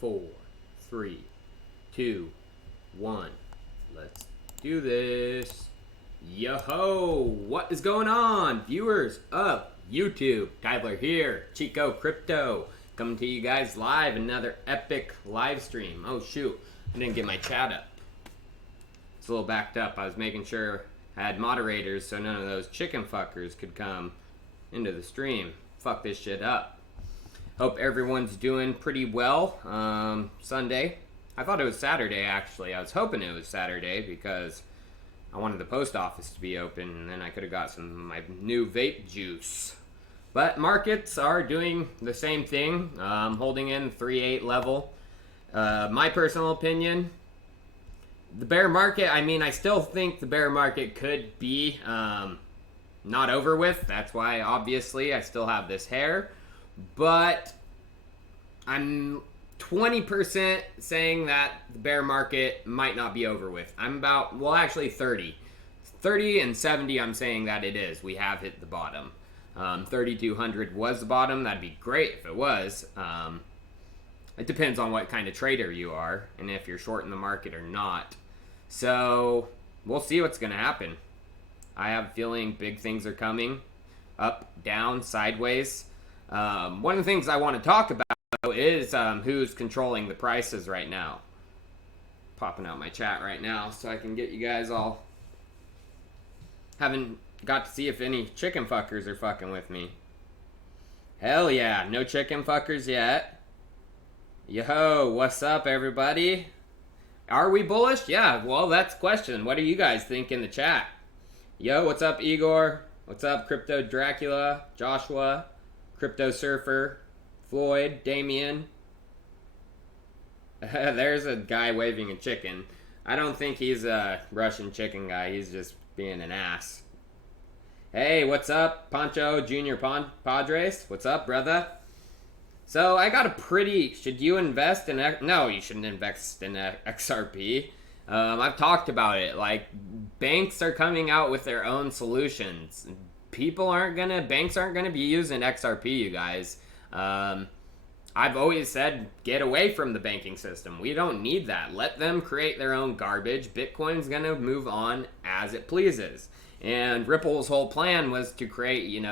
4, 3, 2, 1. Let's do this. Yo-ho! What is going on, viewers of YouTube? Tyler here, Chico Crypto, coming to you guys live. Another epic live stream. Oh shoot, I didn't get my chat up. It's a little backed up. I was making sure I had moderators so none of those chicken fuckers could come into the stream. Fuck this shit up. Hope everyone's doing pretty well. Sunday. I thought it was Saturday, actually. I was hoping it was Saturday because I wanted the post office to be open and then I could have got some of my new vape juice. But markets are doing the same thing. Holding in 3.8 level. My personal opinion, the bear market, I mean, I still think the bear market could be not over with. That's why, obviously, I still have this hair. But I'm 20% saying that the bear market might not be over with. I'm about, well, actually 30. 30 and 70, I'm saying that it is. We have hit the bottom. 3,200 was the bottom. That'd be great if it was. It depends on what kind of trader you are and if you're short in the market or not. So we'll see what's going to happen. I have a feeling big things are coming. Up, down, sideways. One of the things I want to talk about is who's controlling the prices right now. Popping out my chat right now so I can get you guys all. Haven't got to see if any chicken fuckers are fucking with me. Hell yeah, no chicken fuckers yet. Yo, what's up everybody? Are we bullish? Yeah, well that's the question. What do you guys think in the chat? Yo, what's up Igor? What's up Crypto Dracula, Joshua, Crypto Surfer, Floyd, Damien. There's a guy waving a chicken. I don't think he's a Russian chicken guy. He's just being an ass. Hey, what's up, Pancho Junior Padres? What's up, brother? So I got a pretty. Should you invest in? No, you shouldn't invest in XRP. I've talked about it. Like banks are coming out with their own solutions. Banks aren't gonna be using XRP, you guys. I've always said get away from the banking system. We don't need that. Let them create their own garbage. Bitcoin's gonna move on as it pleases. And Ripple's whole plan was to create,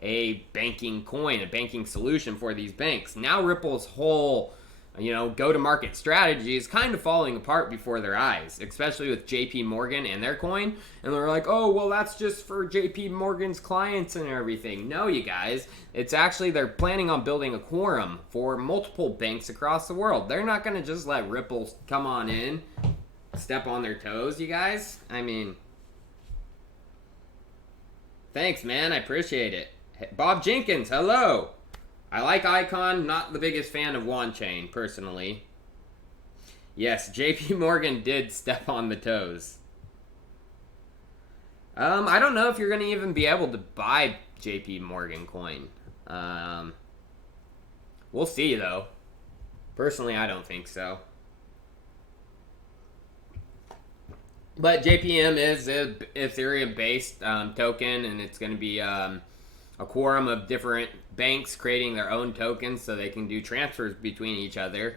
a banking coin, a banking solution for these banks. Now Ripple's whole, go-to-market strategy is kind of falling apart before their eyes, especially with JP Morgan and their coin. And they're like, oh, well, that's just for JP Morgan's clients and everything. No, you guys. It's actually, they're planning on building a quorum for multiple banks across the world. They're not going to just let Ripple come on in, step on their toes, you guys. I mean, thanks, man. I appreciate it. Bob Jenkins, hello. I like Icon, not the biggest fan of Wanchain, personally. Yes, JP Morgan did step on the toes. I don't know if you're going to even be able to buy JP Morgan coin. We'll see, though. Personally, I don't think so. But JPM is an Ethereum-based token, and it's going to be a quorum of different banks creating their own tokens so they can do transfers between each other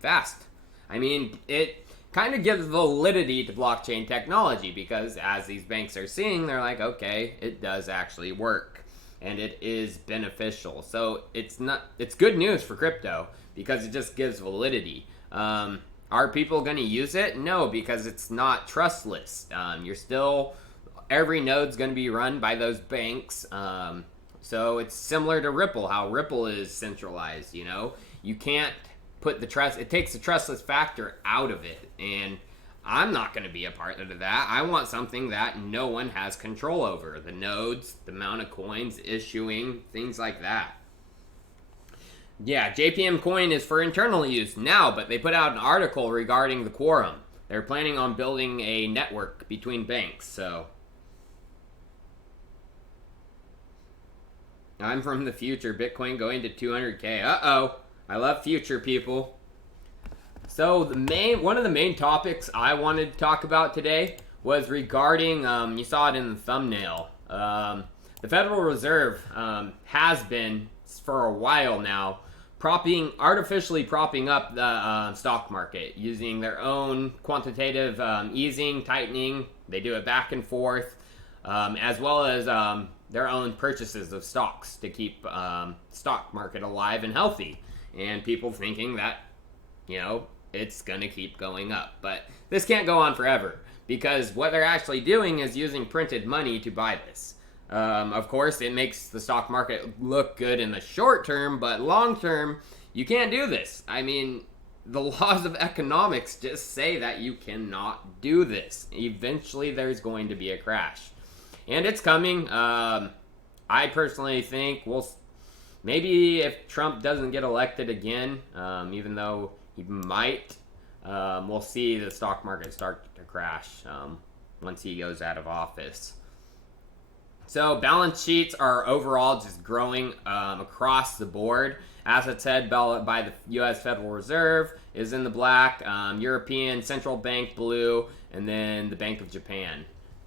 fast. I mean, it kind of gives validity to blockchain technology because as these banks are seeing, they're like, okay, it does actually work and it is beneficial. So it's good news for crypto because it just gives validity. Are people going to use it? No, because it's not trustless. Every node's going to be run by those banks. So it's similar to Ripple, how Ripple is centralized, You can't put the trust, it takes the trustless factor out of it. And I'm not going to be a part of that. I want something that no one has control over. The nodes, the amount of coins issuing, things like that. Yeah, JPM coin is for internal use now, but they put out an article regarding the quorum. They're planning on building a network between banks, so. I'm from the future. Bitcoin going to 200K. Uh-oh. I love future people. So one of the main topics I wanted to talk about today was regarding, you saw it in the thumbnail. The Federal Reserve has been, for a while now, artificially propping up the stock market using their own quantitative easing, tightening. They do it back and forth, as well as their own purchases of stocks to keep stock market alive and healthy, and people thinking that, you know, it's going to keep going up. But this can't go on forever, because what they're actually doing is using printed money to buy this. Of course, it makes the stock market look good in the short term, but long term, you can't do this. I mean, the laws of economics just say that you cannot do this. Eventually, there's going to be a crash. And it's coming. I personally think maybe if Trump doesn't get elected again, even though he might, we'll see the stock market start to crash once he goes out of office. So balance sheets are overall just growing across the board. Assets held by the U.S. Federal Reserve is in the black, European Central Bank blue, and then the Bank of Japan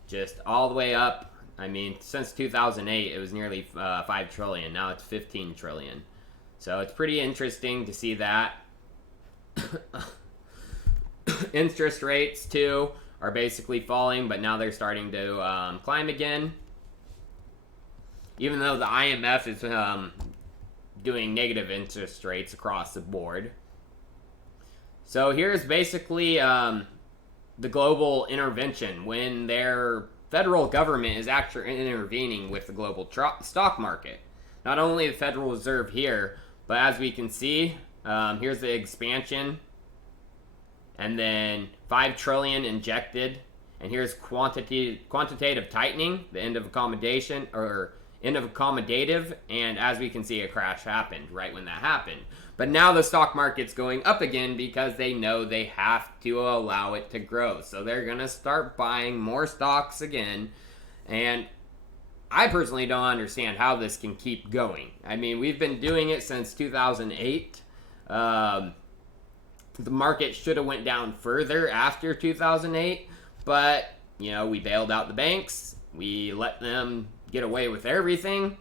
just all the way up. I mean, since 2008, it was nearly 5 trillion. Now it's 15 trillion. So it's pretty interesting to see that. Interest rates, too, are basically falling, but now they're starting to climb again. Even though the IMF is doing negative interest rates across the board. So here's basically the global intervention when their federal government is actually intervening with the global stock market. Not only the Federal Reserve here, but as we can see, here's the expansion, and then 5 trillion injected, and here's quantitative tightening, the end of accommodation, or end of accommodative, and as we can see, a crash happened right when that happened. But now the stock market's going up again because they know they have to allow it to grow. So they're going to start buying more stocks again. And I personally don't understand how this can keep going. I mean, we've been doing it since 2008. The market should have went down further after 2008. But, you know, we bailed out the banks. We let them get away with everything.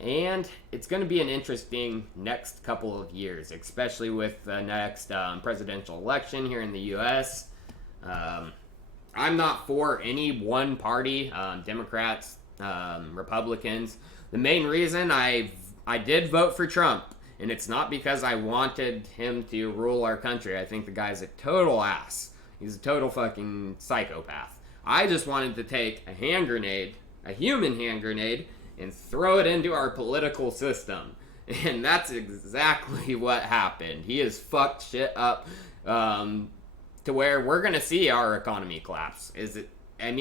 And it's going to be an interesting next couple of years, especially with the next presidential election here in the U.S. I'm not for any one party, Democrats, Republicans. The main reason I did vote for Trump, and it's not because I wanted him to rule our country. I think the guy's a total ass. He's a total fucking psychopath. I just wanted to take a hand grenade, a human hand grenade, and throw it into our political system. And that's exactly what happened. He has fucked shit up to where we're going to see our economy collapse. And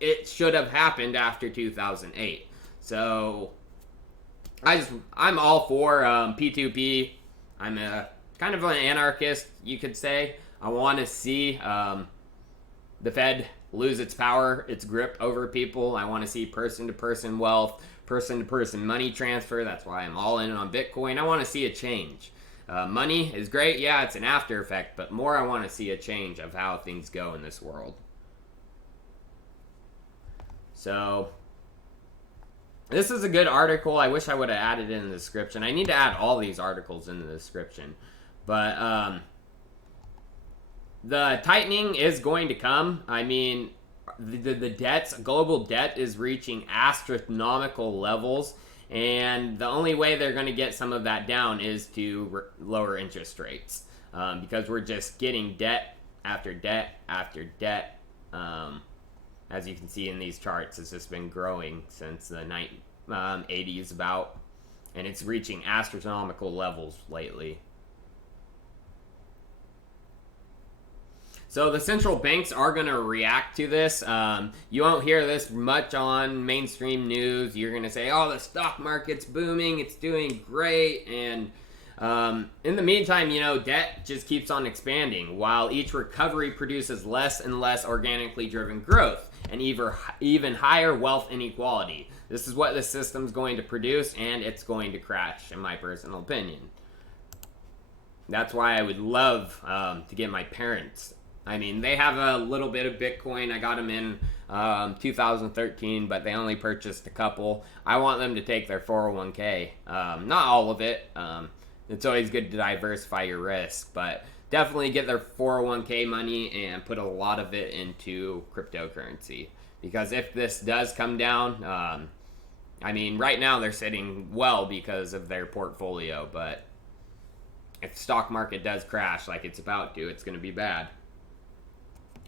it should have happened after 2008. So I'm all for P2P. I'm a kind of an anarchist, you could say. I want to see the Fed lose its power, its grip over people. I want to see person-to-person wealth, person-to-person money transfer. That's why I'm all in on Bitcoin. I want to see a change. Money is great. Yeah, it's an after effect, but more I want to see a change of how things go in this world. So, this is a good article. I wish I would have added it in the description. I need to add all these articles in the description. But, the tightening is going to come. I mean, the global debt is reaching astronomical levels, and the only way they're going to get some of that down is to lower interest rates, because we're just getting debt after debt after debt. As you can see in these charts, it's just been growing since the 80s about, and it's reaching astronomical levels lately. So the central banks are going to react to this. You won't hear this much on mainstream news. You're going to say, oh, the stock market's booming, it's doing great. And in the meantime, you know, debt just keeps on expanding, while each recovery produces less and less organically driven growth and even higher wealth inequality. This is what the system's going to produce, and it's going to crash, in my personal opinion. That's why I would love to get my parents. I mean, they have a little bit of Bitcoin. I got them in 2013, but they only purchased a couple. I want them to take their 401k. Not all of it. it's always good to diversify your risk, but definitely get their 401k money and put a lot of it into cryptocurrency. Because if this does come down, I mean, right now they're sitting well because of their portfolio, but if the stock market does crash like it's about to, it's going to be bad.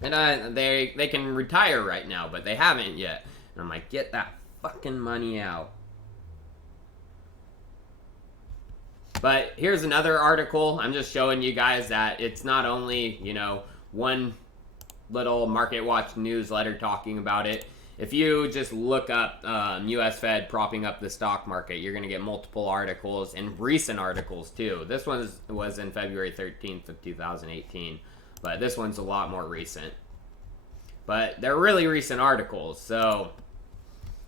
And they can retire right now, but they haven't yet. And I'm like, get that fucking money out. But here's another article. I'm just showing you guys that it's not only, you know, one little Market Watch newsletter talking about it. If you just look up U.S. Fed propping up the stock market, you're going to get multiple articles and recent articles too. This one was in February 13th of 2018, but this one's a lot more recent. But they're really recent articles, so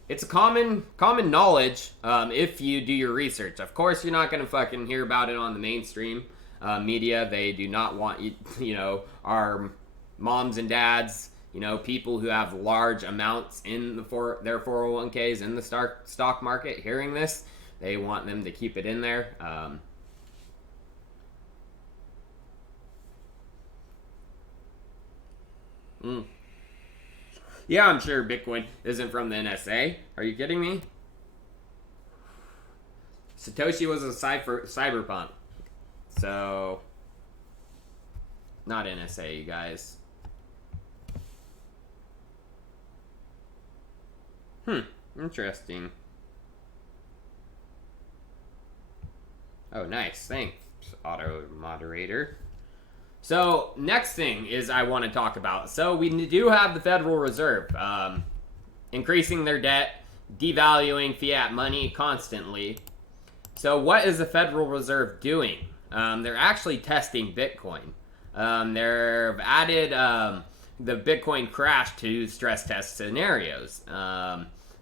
it's a common knowledge if you do your research. Of course, you're not going to fucking hear about it on the mainstream media. They do not want you know, our moms and dads, you know, people who have large amounts in their 401ks in the stock market hearing this. They want them to keep it in there. Yeah, I'm sure Bitcoin isn't from the NSA. Are you kidding me? Satoshi was a cyberpunk. So, not NSA, you guys. Interesting. Oh, nice. Thanks, auto moderator. So, next thing is I want to talk about. So, we do have the Federal Reserve increasing their debt, devaluing fiat money constantly. So, what is the Federal Reserve doing? They're actually testing Bitcoin. They've added the Bitcoin crash to stress test scenarios.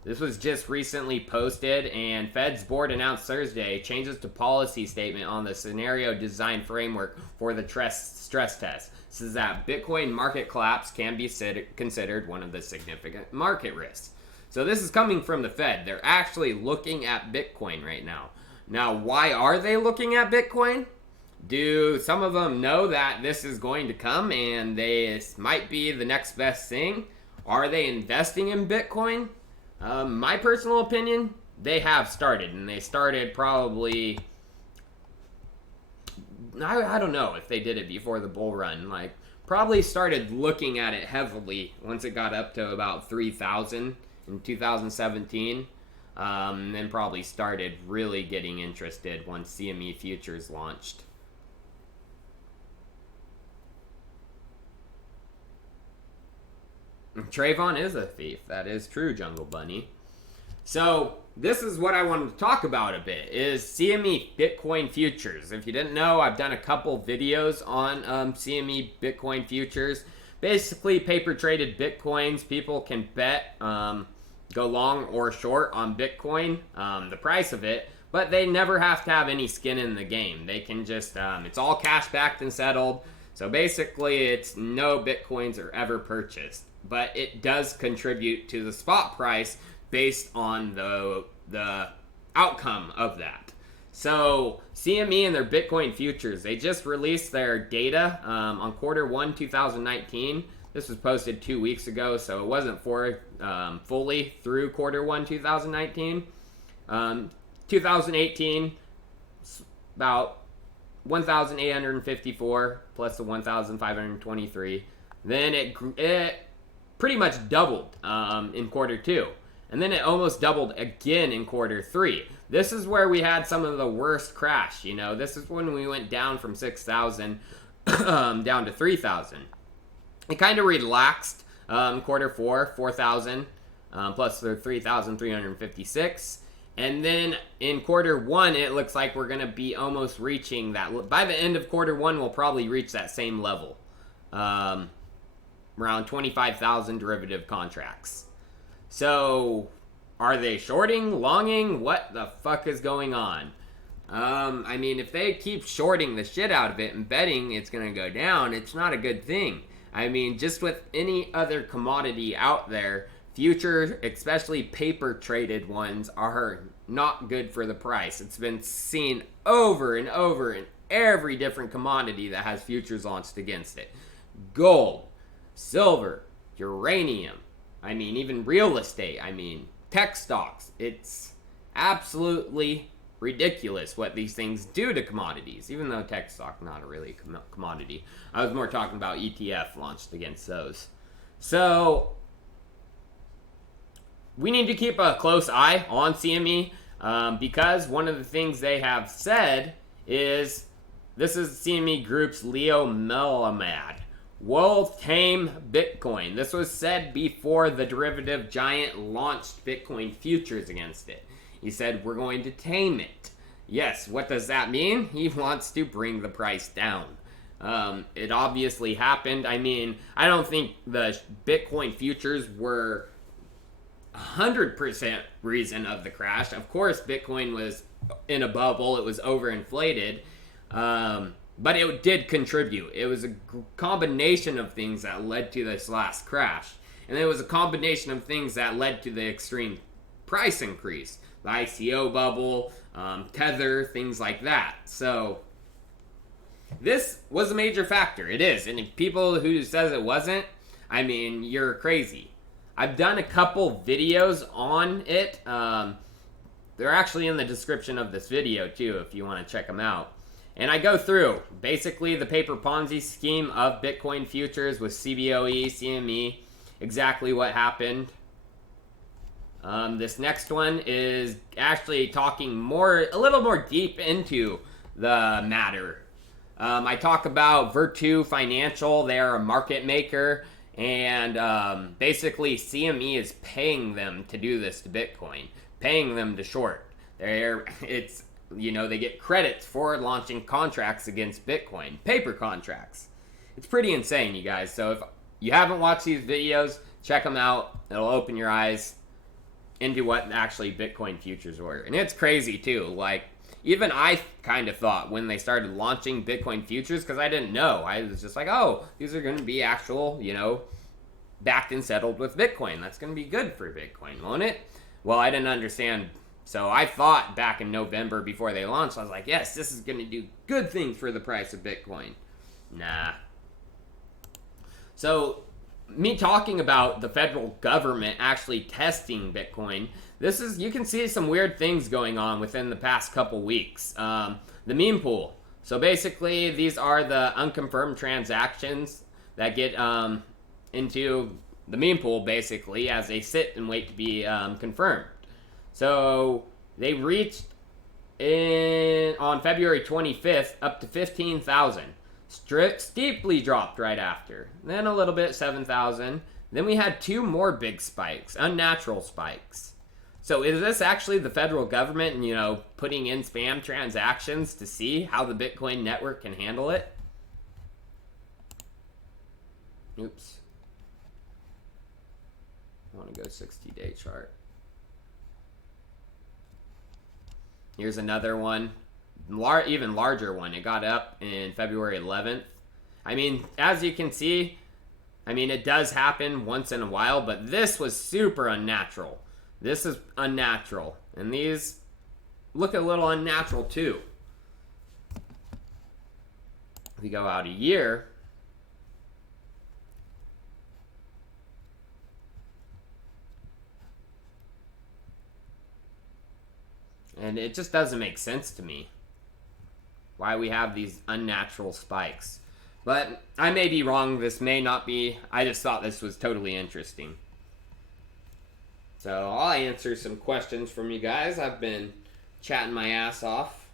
This was just recently posted, and Fed's board announced Thursday changes to policy statement on the scenario design framework for the stress test. This is that Bitcoin market collapse can be considered one of the significant market risks. So this is coming from the Fed. They're actually looking at Bitcoin right now. Now, why are they looking at Bitcoin? Do some of them know that this is going to come and this might be the next best thing? Are they investing in Bitcoin? My personal opinion, they have started, and they started probably, I don't know if they did it before the bull run, like probably started looking at it heavily once it got up to about 3,000 in 2017, and then probably started really getting interested once CME Futures launched. Trayvon is a thief. That is true, Jungle Bunny. So, this is what I wanted to talk about a bit, is CME Bitcoin Futures. If you didn't know, I've done a couple videos on CME Bitcoin Futures. Basically, paper-traded Bitcoins. People can bet, go long or short on Bitcoin, the price of it, but they never have to have any skin in the game. They can just, it's all cash-backed and settled. So, basically, it's no Bitcoins are ever purchased. But it does contribute to the spot price based on the outcome of that. So CME and their Bitcoin futures, they just released their data on Q1 2019. This was posted 2 weeks ago, so it wasn't fully through Q1 2019. 2018, about 1,854 plus the 1,523. Then it pretty much doubled in Q2. And then it almost doubled again in Q3. This is where we had some of the worst crash, you know. This is when we went down from 6,000 down to 3,000. It kind of relaxed Q4, 4,000 plus the 3,356. And then in Q1, it looks like we're going to be almost reaching that. By the end of Q1, we'll probably reach that same level. Around 25,000 derivative contracts. So, are they shorting, longing? What the fuck is going on? I mean, if they keep shorting the shit out of it and betting it's going to go down, it's not a good thing. I mean, just with any other commodity out there, futures, especially paper traded ones, are not good for the price. It's been seen over and over in every different commodity that has futures launched against it. Gold, silver, uranium, I mean, even real estate, I mean, tech stocks. It's absolutely ridiculous what these things do to commodities, even though tech stock not a really commodity. I was more talking about ETF launched against those. So we need to keep a close eye on CME because one of the things they have said is, this is CME Group's Leo Melamed, will tame Bitcoin. This was said before the derivative giant launched Bitcoin Futures against it. He said, we're going to tame it. Yes, what does that mean? He wants to bring the price down. It obviously happened. I mean, I don't think the Bitcoin Futures were 100% reason of the crash. Of course, Bitcoin was in a bubble. It was overinflated. But it did contribute. It was a combination of things that led to this last crash. And it was a combination of things that led to the extreme price increase. The ICO bubble, Tether, things like that. So this was a major factor. It is. And if people who says it wasn't, I mean, you're crazy. I've done a couple videos on it. They're actually in the description of this video too, if you want to check them out. And I go through basically the paper Ponzi scheme of Bitcoin futures with CBOE, CME, exactly what happened. This next one is actually talking a little more deep into the matter. I talk about Virtu Financial. They're a market maker, and basically CME is paying them to do this to Bitcoin, paying them to short. They get credits for launching contracts against Bitcoin, paper contracts. It's pretty insane, you guys. So if you haven't watched these videos, check them out. It'll open your eyes into what actually Bitcoin futures were. And it's crazy too. Like, even I kind of thought when they started launching Bitcoin futures, because I didn't know. I was just like, oh, these are going to be actual, backed and settled with Bitcoin. That's going to be good for Bitcoin, won't it? Well, I didn't understand. So I thought back in November before they launched, I was like, yes, this is going to do good things for the price of Bitcoin. Nah. So me talking about the federal government actually testing Bitcoin, you can see some weird things going on within the past couple weeks. The meme pool. So basically, these are the unconfirmed transactions that get into the meme pool, basically, as they sit and wait to be confirmed. So they reached on February 25th up to 15,000. Steeply dropped right after. Then a little bit, 7,000. Then we had two more big spikes, unnatural spikes. So is this actually the federal government, putting in spam transactions to see how the Bitcoin network can handle it? Oops. I want to go 60-day chart. Here's another one, even larger one. It got up in February 11th. I mean, as you can see, it does happen once in a while, but this was super unnatural. This is unnatural. And these look a little unnatural too. If we go out a year, and it just doesn't make sense to me why we have these unnatural spikes. But I may be wrong. This may not be. I just thought this was totally interesting. So I'll answer some questions from you guys. I've been chatting my ass off.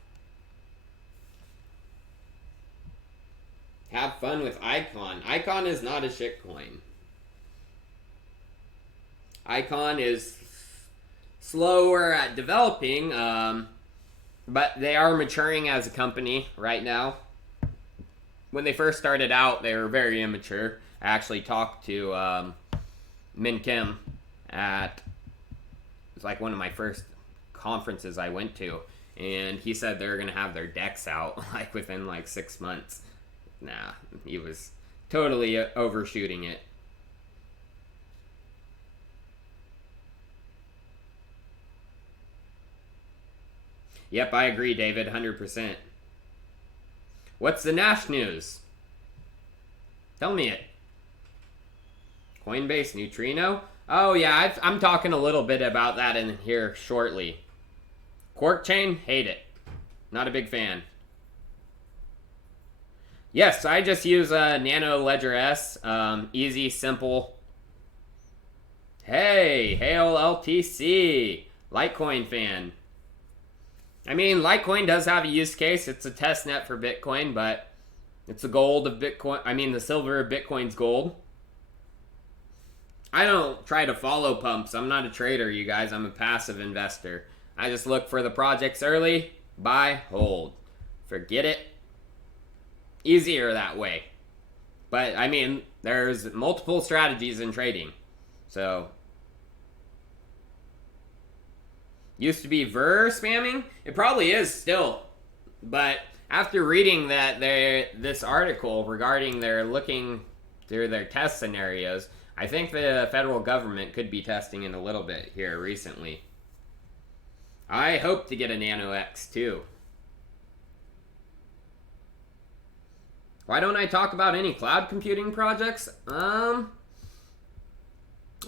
Have fun with Icon. Icon is not a shitcoin. Icon is slower at developing, but they are maturing as a company right now. When they first started out, they were very immature. I actually talked to Min Kim at, it was like one of my first conferences I went to, and he said they're going to have their decks out like within like 6 months. Nah, he was totally overshooting it. Yep, I agree, David, 100%. What's the Nash news? Tell me it. Coinbase neutrino? Oh yeah, I'm talking a little bit about that in here shortly. Quark chain? Hate it. Not a big fan. Yes, I just use Nano Ledger S. Easy, simple. Hey, hail LTC. Litecoin fan. I mean, Litecoin does have a use case. It's a test net for Bitcoin, but it's the gold of Bitcoin. I mean, the silver of Bitcoin's gold. I don't try to follow pumps. I'm not a trader, you guys. I'm a passive investor. I just look for the projects early, buy, hold. Forget it. Easier that way. But, I mean, there's multiple strategies in trading. So, used to be Ver spamming. It probably is still. But after reading this article regarding their looking through their test scenarios, I think the federal government could be testing it a little bit here recently. I hope to get a Nano X too. Why don't I talk about any cloud computing projects? I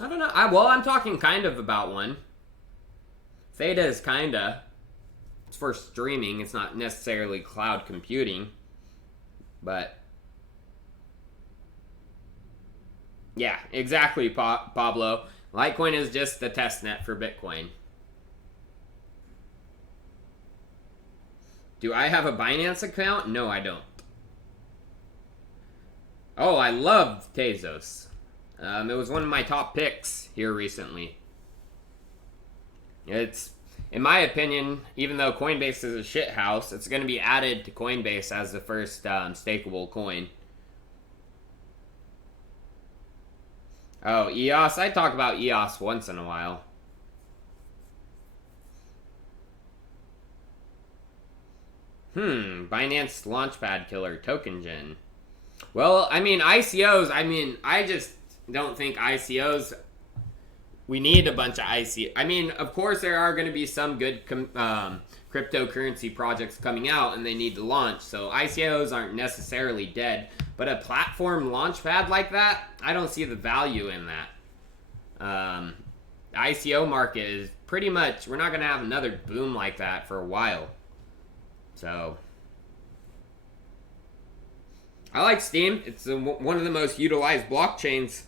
don't know. I'm talking kind of about one. Theta is kinda. It's for streaming. It's not necessarily cloud computing. But yeah, exactly, Pablo. Litecoin is just the test net for Bitcoin. Do I have a Binance account? No, I don't. Oh, I love Tezos. It was one of my top picks here recently. It's, in my opinion, even though Coinbase is a shit house, it's going to be added to Coinbase as the first stakeable coin. Oh, EOS. I talk about EOS once in a while. Binance Launchpad Killer Token Gen. Well, I mean, ICOs, I just don't think ICOs, we need a bunch of ICOs. I mean, of course there are going to be some good cryptocurrency projects coming out and they need to launch, so ICOs aren't necessarily dead, but a platform launchpad like that, I don't see the value in that. The ICO market is pretty much, we're not going to have another boom like that for a while. So, I like Steam. It's one of the most utilized blockchains.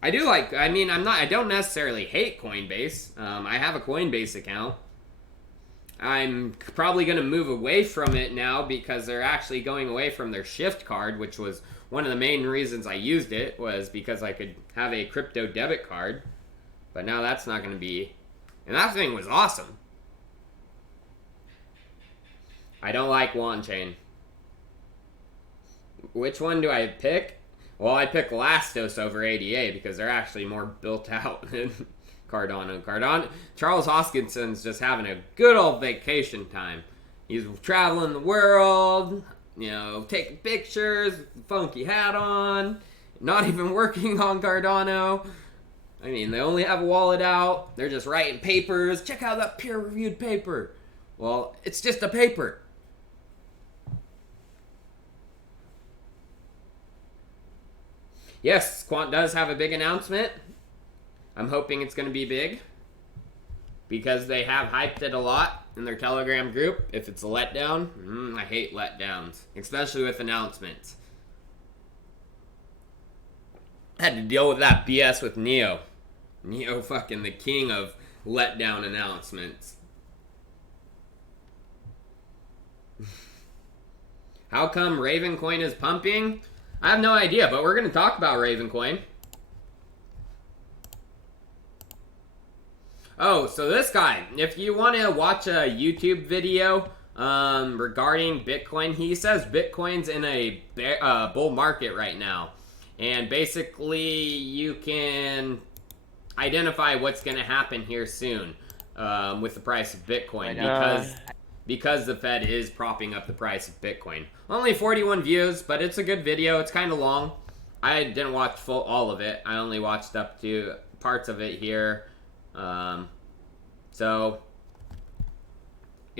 I don't necessarily hate Coinbase. I have a Coinbase account. I'm probably going to move away from it now because they're actually going away from their Shift card, which was one of the main reasons I used it, was because I could have a crypto debit card. But now that's not going to be. And that thing was awesome. I don't like Wanchain. Which one do I pick? Well, I pick Lastos over ADA because they're actually more built out than Cardano. Charles Hoskinson's just having a good old vacation time. He's traveling the world, taking pictures, funky hat on, not even working on Cardano. I mean, they only have a wallet out. They're just writing papers. Check out that peer-reviewed paper. Well, it's just a paper. Yes, Quant does have a big announcement. I'm hoping it's going to be big because they have hyped it a lot in their Telegram group. If it's a letdown, I hate letdowns, especially with announcements. I had to deal with that BS with Neo. Neo fucking the king of letdown announcements. How come Ravencoin is pumping? I have no idea, but we're going to talk about Ravencoin. Oh, so this guy, if you want to watch a YouTube video regarding Bitcoin, he says Bitcoin's in a bull market right now. And basically, you can identify what's going to happen here soon with the price of Bitcoin because the Fed is propping up the price of Bitcoin. Only 41 views, but it's a good video. It's kind of long. I didn't watch all of it. I only watched up to parts of it here. So,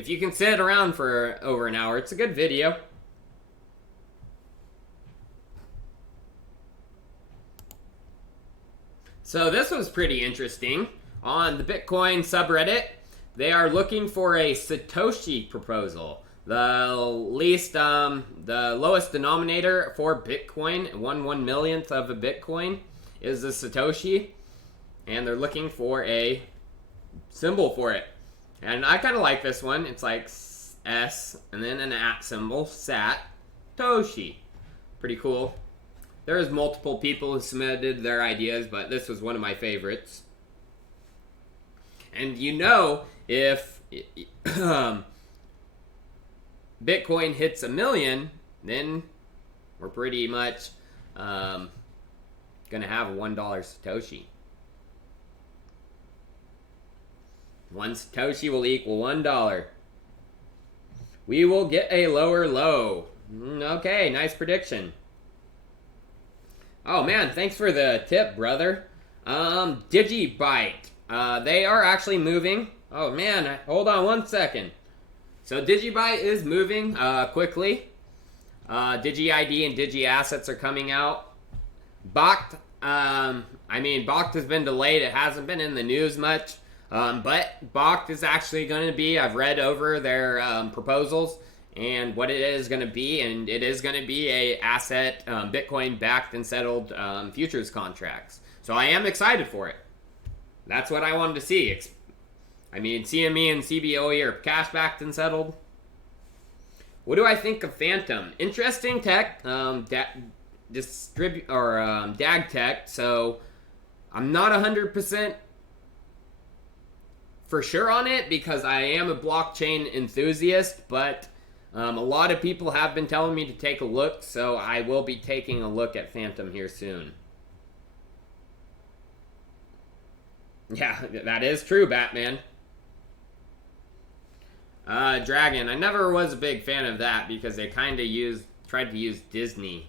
if you can sit around for over an hour, it's a good video. So this was pretty interesting. On the Bitcoin subreddit, they are looking for a Satoshi proposal. The lowest denominator for Bitcoin, 1/1,000,000th of a Bitcoin, is the Satoshi. And they're looking for a symbol for it. And I kind of like this one. It's like S and then an at symbol, Satoshi. Pretty cool. There's multiple people who submitted their ideas, but this was one of my favorites. And you know, if Bitcoin hits 1,000,000, then we're pretty much gonna have a $1 Satoshi. One Satoshi will equal $1. We will get a lower low. Okay, nice prediction. Oh man, thanks for the tip, brother. Digibyte. They are actually moving. Oh man, hold on one second. So Digibyte is moving quickly. DigiID and DigiAssets are coming out. Bakkt, Bakkt has been delayed. It hasn't been in the news much. But Bakkt is actually going to be, I've read over their proposals and what it is going to be, and it is going to be a asset, Bitcoin backed and settled futures contracts. So I am excited for it. That's what I wanted to see. CME and CBOE are cash backed and settled. What do I think of Phantom? Interesting tech, DAG tech. So I'm not 100% for sure on it because I am a blockchain enthusiast, but a lot of people have been telling me to take a look, so I will be taking a look at Phantom here soon. Yeah, that is true, Batman. Dragon, I never was a big fan of that because they kind of tried to use Disney.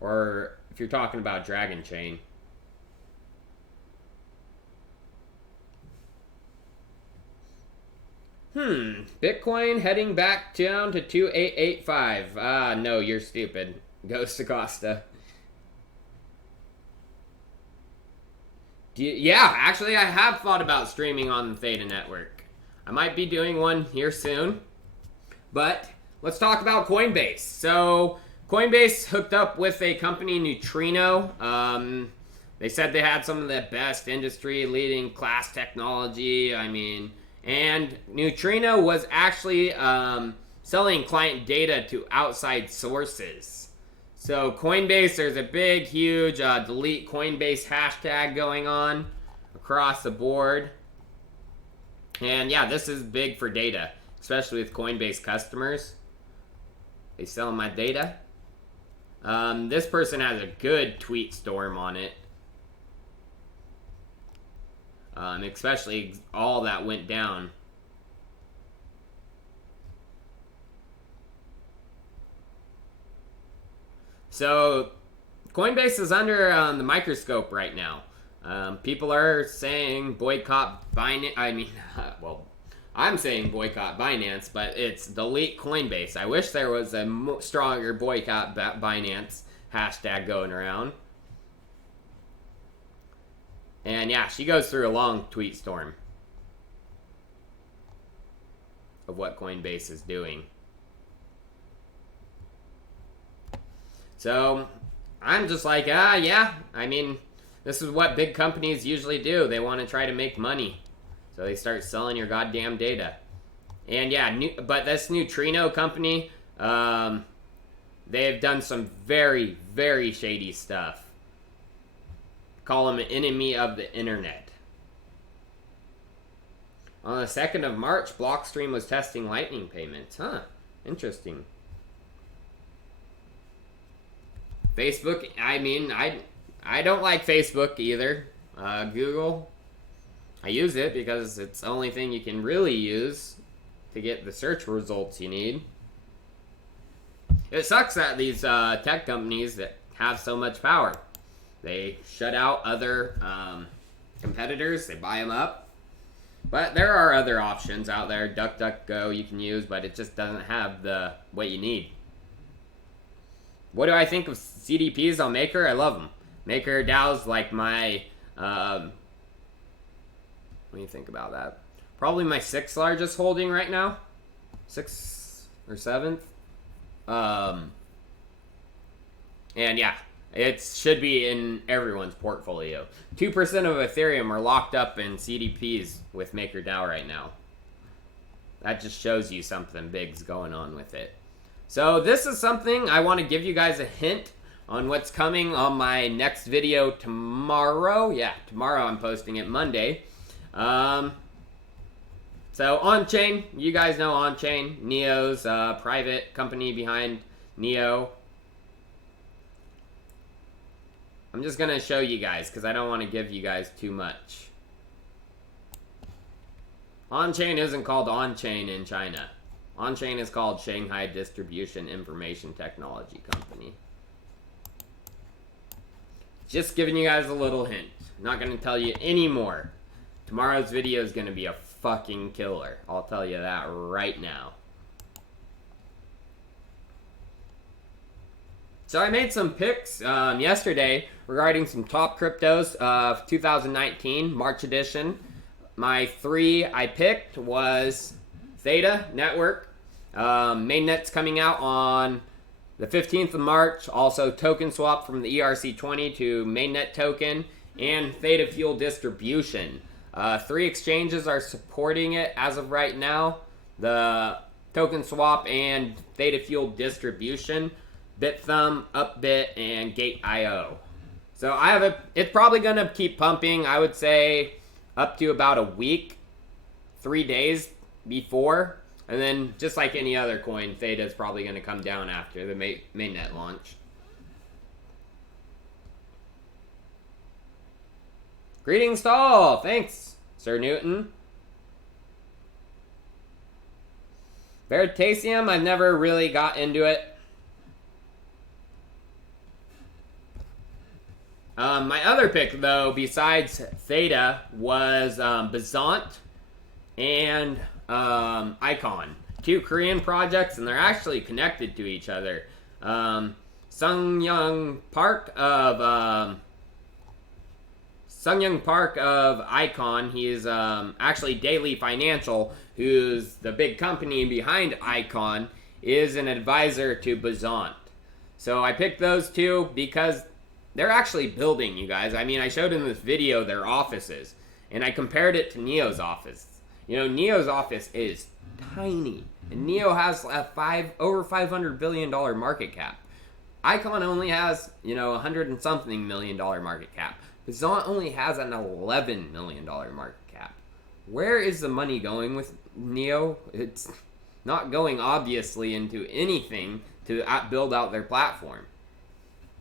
Or if you're talking about Dragon Chain. Bitcoin heading back down to 2885. No, you're stupid. Ghost Acosta. Yeah, actually I have thought about streaming on the Theta Network. I might be doing one here soon. But let's talk about Coinbase. So Coinbase hooked up with a company, Neutrino. They said they had some of the best industry-leading class technology. And Neutrino was actually selling client data to outside sources. So Coinbase, there's a big, huge delete Coinbase hashtag going on across the board. And yeah, this is big for data, especially with Coinbase customers. They sell my data. This person has a good tweet storm on it. Especially all that went down. So, Coinbase is under the microscope right now. People are saying boycott Binance. I'm saying boycott Binance, but it's delete Coinbase. I wish there was a stronger boycott Binance hashtag going around. And yeah, she goes through a long tweet storm of what Coinbase is doing. So, I'm just like, yeah. This is what big companies usually do. They want to try to make money. So they start selling your goddamn data. And yeah, but this Neutrino company, they have done some very, very shady stuff. Call them an enemy of the internet. On the 2nd of March, Blockstream was testing Lightning payments. Interesting. Facebook, I don't like Facebook either. Google, I use it because it's the only thing you can really use to get the search results you need. It sucks that these tech companies that have so much power, they shut out other competitors, they buy them up, But there are other options out there. DuckDuckGo you can use, but it just doesn't have the what you need. What do I think of CDPs on Maker? I love them. Maker DAO's like my, what do you think about that? Probably my 6th largest holding right now. 6th or 7th. And yeah, it should be in everyone's portfolio. 2% of Ethereum are locked up in CDPs with MakerDAO right now. That just shows you something big's going on with it. So this is something I want to give you guys a hint on what's coming on my next video tomorrow. Yeah, tomorrow I'm posting it Monday. So on-chain, you guys know on-chain. Neo's private company behind Neo. I'm just going to show you guys because I don't want to give you guys too much. On-chain isn't called on-chain in China. On-chain is called Shanghai Distribution Information Technology Company. Just giving you guys a little hint. I'm not going to tell you any more. Tomorrow's video is going to be a fucking killer. I'll tell you that right now. So I made some picks yesterday regarding some top cryptos of 2019, March edition. My 3 I picked was Theta Network. Mainnet's coming out on the 15th of March. Also token swap from the ERC20 to mainnet token. And Theta Fuel Distribution. 3 exchanges are supporting it as of right now. The token swap and Theta Fuel Distribution. BitThumb, Upbit, and Gate.io. So it's probably going to keep pumping, I would say, up to about a week, 3 days before. And then, just like any other coin, Theta is probably going to come down after the mainnet launch. Greetings to all. Thanks, Sir Newton. Veritasium, I've never really got into it. My other pick, though, besides Theta, was Bizant and Icon. 2 Korean projects, and they're actually connected to each other. Sungyoung Park of Icon, he's actually Daily Financial, who's the big company behind Icon, is an advisor to Bizant. So I picked those 2 because they're actually building, you guys. I mean, I showed in this video their offices, and I compared it to Neo's office. You know, Neo's office is tiny, and Neo has a over $500 billion market cap. Icon only has, $100 and something million market cap. Bizant only has an $11 million market cap. Where is the money going with Neo? It's not going, obviously, into anything to build out their platform.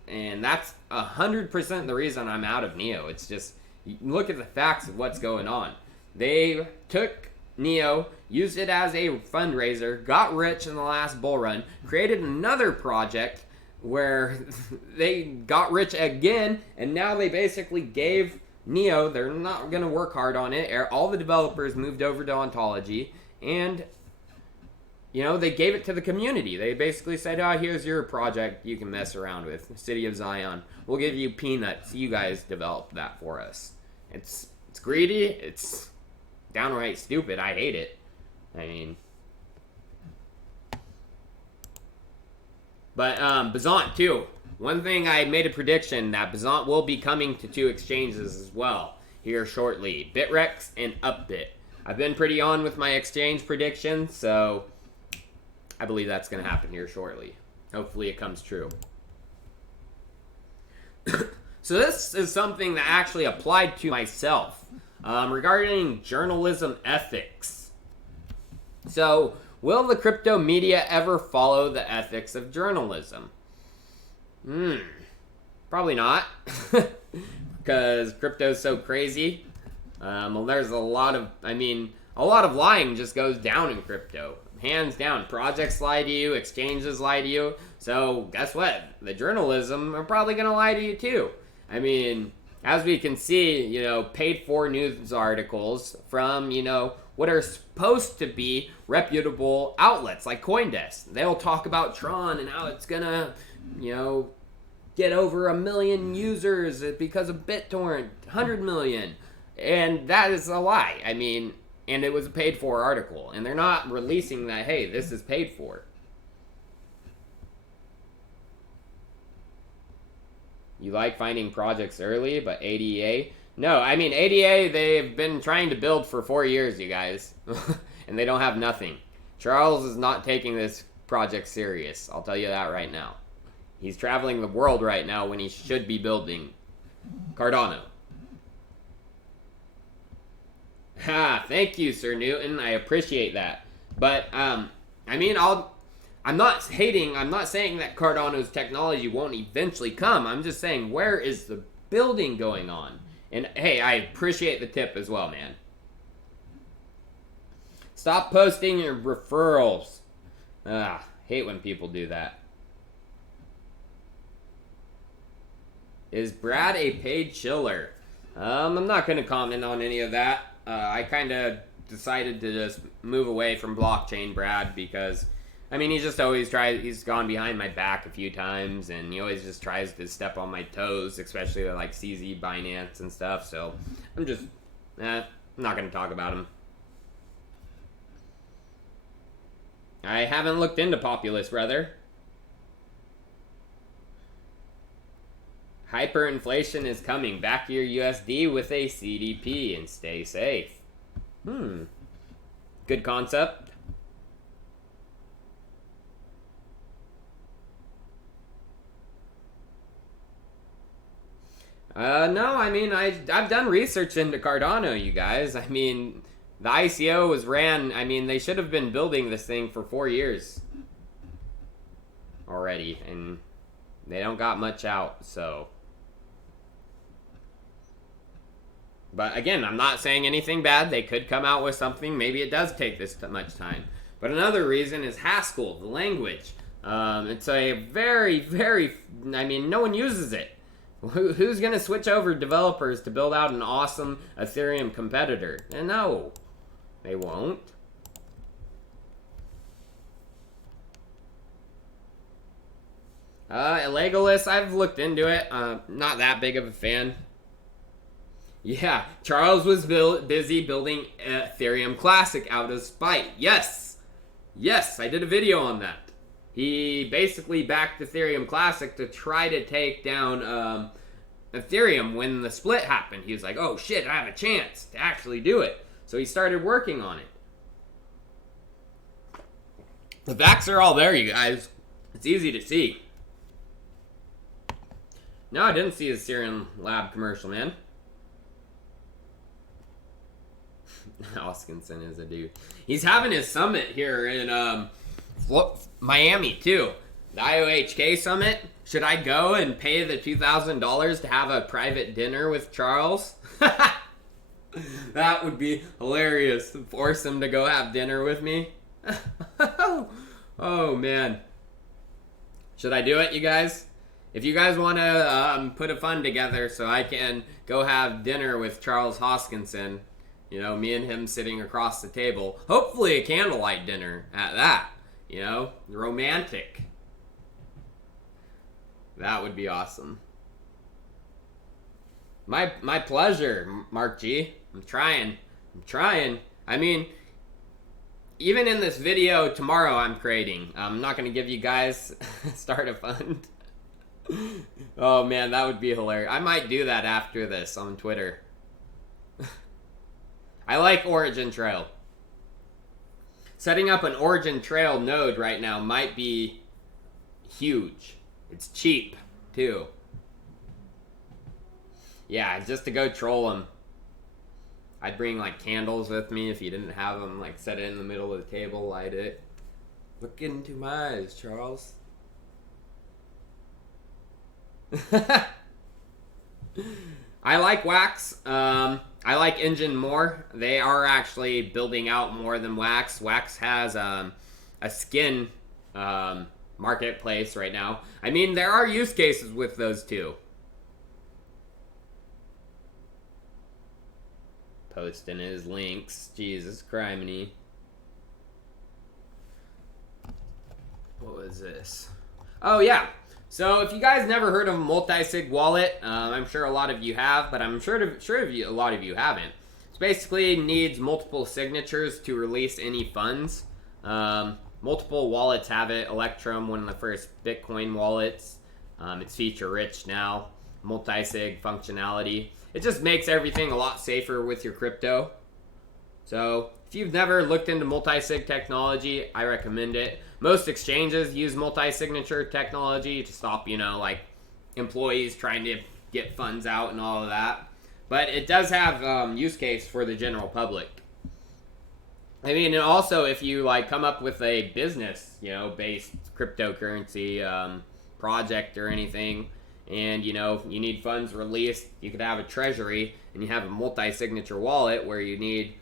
And that's 100% the reason I'm out of Neo. It's just, look at the facts of what's going on. They took Neo, used it as a fundraiser, got rich in the last bull run, created another project where they got rich again, and now they basically gave Neo, they're not going to work hard on it. All the developers moved over to Ontology, and they gave it to the community. They basically said, here's your project you can mess around with. City of Zion. We'll give you peanuts. You guys developed that for us. It's greedy. It's downright stupid. I hate it. I mean. But Bizant, too. One thing, I made a prediction that Bizant will be coming to 2 exchanges as well here shortly. Bitrex and Upbit. I've been pretty on with my exchange predictions, so I believe that's going to happen here shortly. Hopefully it comes true. So this is something that actually applied to myself regarding journalism ethics. So, will the crypto media ever follow the ethics of journalism? Probably not. Because crypto's so crazy. Well, there's a lot of lying just goes down in crypto. Hands down, projects lie to you, exchanges lie to you. So, guess what? The journalism are probably going to lie to you too. I mean, as we can see, you know, paid for news articles from, you know, what are supposed to be reputable outlets like CoinDesk. They'll talk about Tron and how it's gonna, you know, get over 1 million users because of BitTorrent, 100 million. And that is a lie. I mean, and it was a paid for article. And they're not releasing that, hey, this is paid for. You like finding projects early, but ADA? No, I mean, ADA, they've been trying to build for 4 years, you guys. And they don't have nothing. Charles is not taking this project serious. I'll tell you that right now. He's traveling the world right now when he should be building Cardano. Ha, thank you, Sir Newton. I appreciate that. But, I mean, I'm not hating, I'm not saying that Cardano's technology won't eventually come. I'm just saying, where is the building going on? And, hey, I appreciate the tip as well, man. Stop posting your referrals. Hate when people do that. Is Brad a paid chiller? I'm not going to comment on any of that. I kind of decided to just move away from blockchain Brad because, I mean, he just always tries, he's gone behind my back a few times, and he always just tries to step on my toes, especially like CZ, Binance, and stuff, so I'm just, I'm not going to talk about him. I haven't looked into Populous, brother. Hyperinflation is coming. Back your USD with a CDP and stay safe. Good concept. No, I mean, I've done research into Cardano, you guys. I mean, the ICO was ran, I mean, they should have been building this thing for 4 years already, and they don't got much out, so. But again, I'm not saying anything bad. They could come out with something. Maybe it does take this much time. But another reason is Haskell, the language. It's a very, very, I mean, no one uses it. Who's going to switch over developers to build out an awesome Ethereum competitor? And no, they won't. Legolas, I've looked into it. Not that big of a fan. Yeah, Charles was busy building Ethereum Classic out of spite. Yes! Yes, I did a video on that. He basically backed Ethereum Classic to try to take down Ethereum when the split happened. He was like, oh shit, I have a chance to actually do it. So he started working on it. The facts are all there, you guys. It's easy to see. No, I didn't see the Serum Lab commercial, man. Hoskinson is a dude. He's having his summit here in Miami, too. The IOHK summit. Should I go and pay the $2,000 to have a private dinner with Charles? That would be hilarious. Force him to go have dinner with me. Oh, man. Should I do it, you guys? If you guys want to put a fund together so I can go have dinner with Charles Hoskinson, you know, me and him sitting across the table. Hopefully a candlelight dinner at that. You know, romantic. That would be awesome. My pleasure, Mark G. I'm trying. I mean, even in this video tomorrow I'm creating, I'm not going to give you guys start a fund. Oh man, that would be hilarious. I might do that after this on Twitter. I like Origin Trail. Setting up an Origin Trail node right now might be huge. It's cheap, too. Yeah, just to go troll him. I'd bring, like, candles with me if you didn't have them. Like, set it in the middle of the table, light it. Look into my eyes, Charles. I like Wax. I like Enjin more. They are actually building out more than Wax. Wax has a skin marketplace right now. I mean, there are use cases with those two. Posting his links. Jesus criminy. What was this? Oh, yeah. So, if you guys never heard of Multisig Wallet, I'm sure a lot of you have, but I'm sure a lot of you haven't. It basically needs multiple signatures to release any funds. Multiple wallets have it. Electrum, one of the first Bitcoin wallets. It's feature-rich now. Multisig functionality. It just makes everything a lot safer with your crypto. So, if you've never looked into multisig technology, I recommend it. Most exchanges use multi-signature technology to stop, like employees trying to get funds out and all of that. But it does have use case for the general public. I mean, and also if you come up with a business, based cryptocurrency project or anything, and you need funds released, you could have a treasury and you have a multi-signature wallet where you need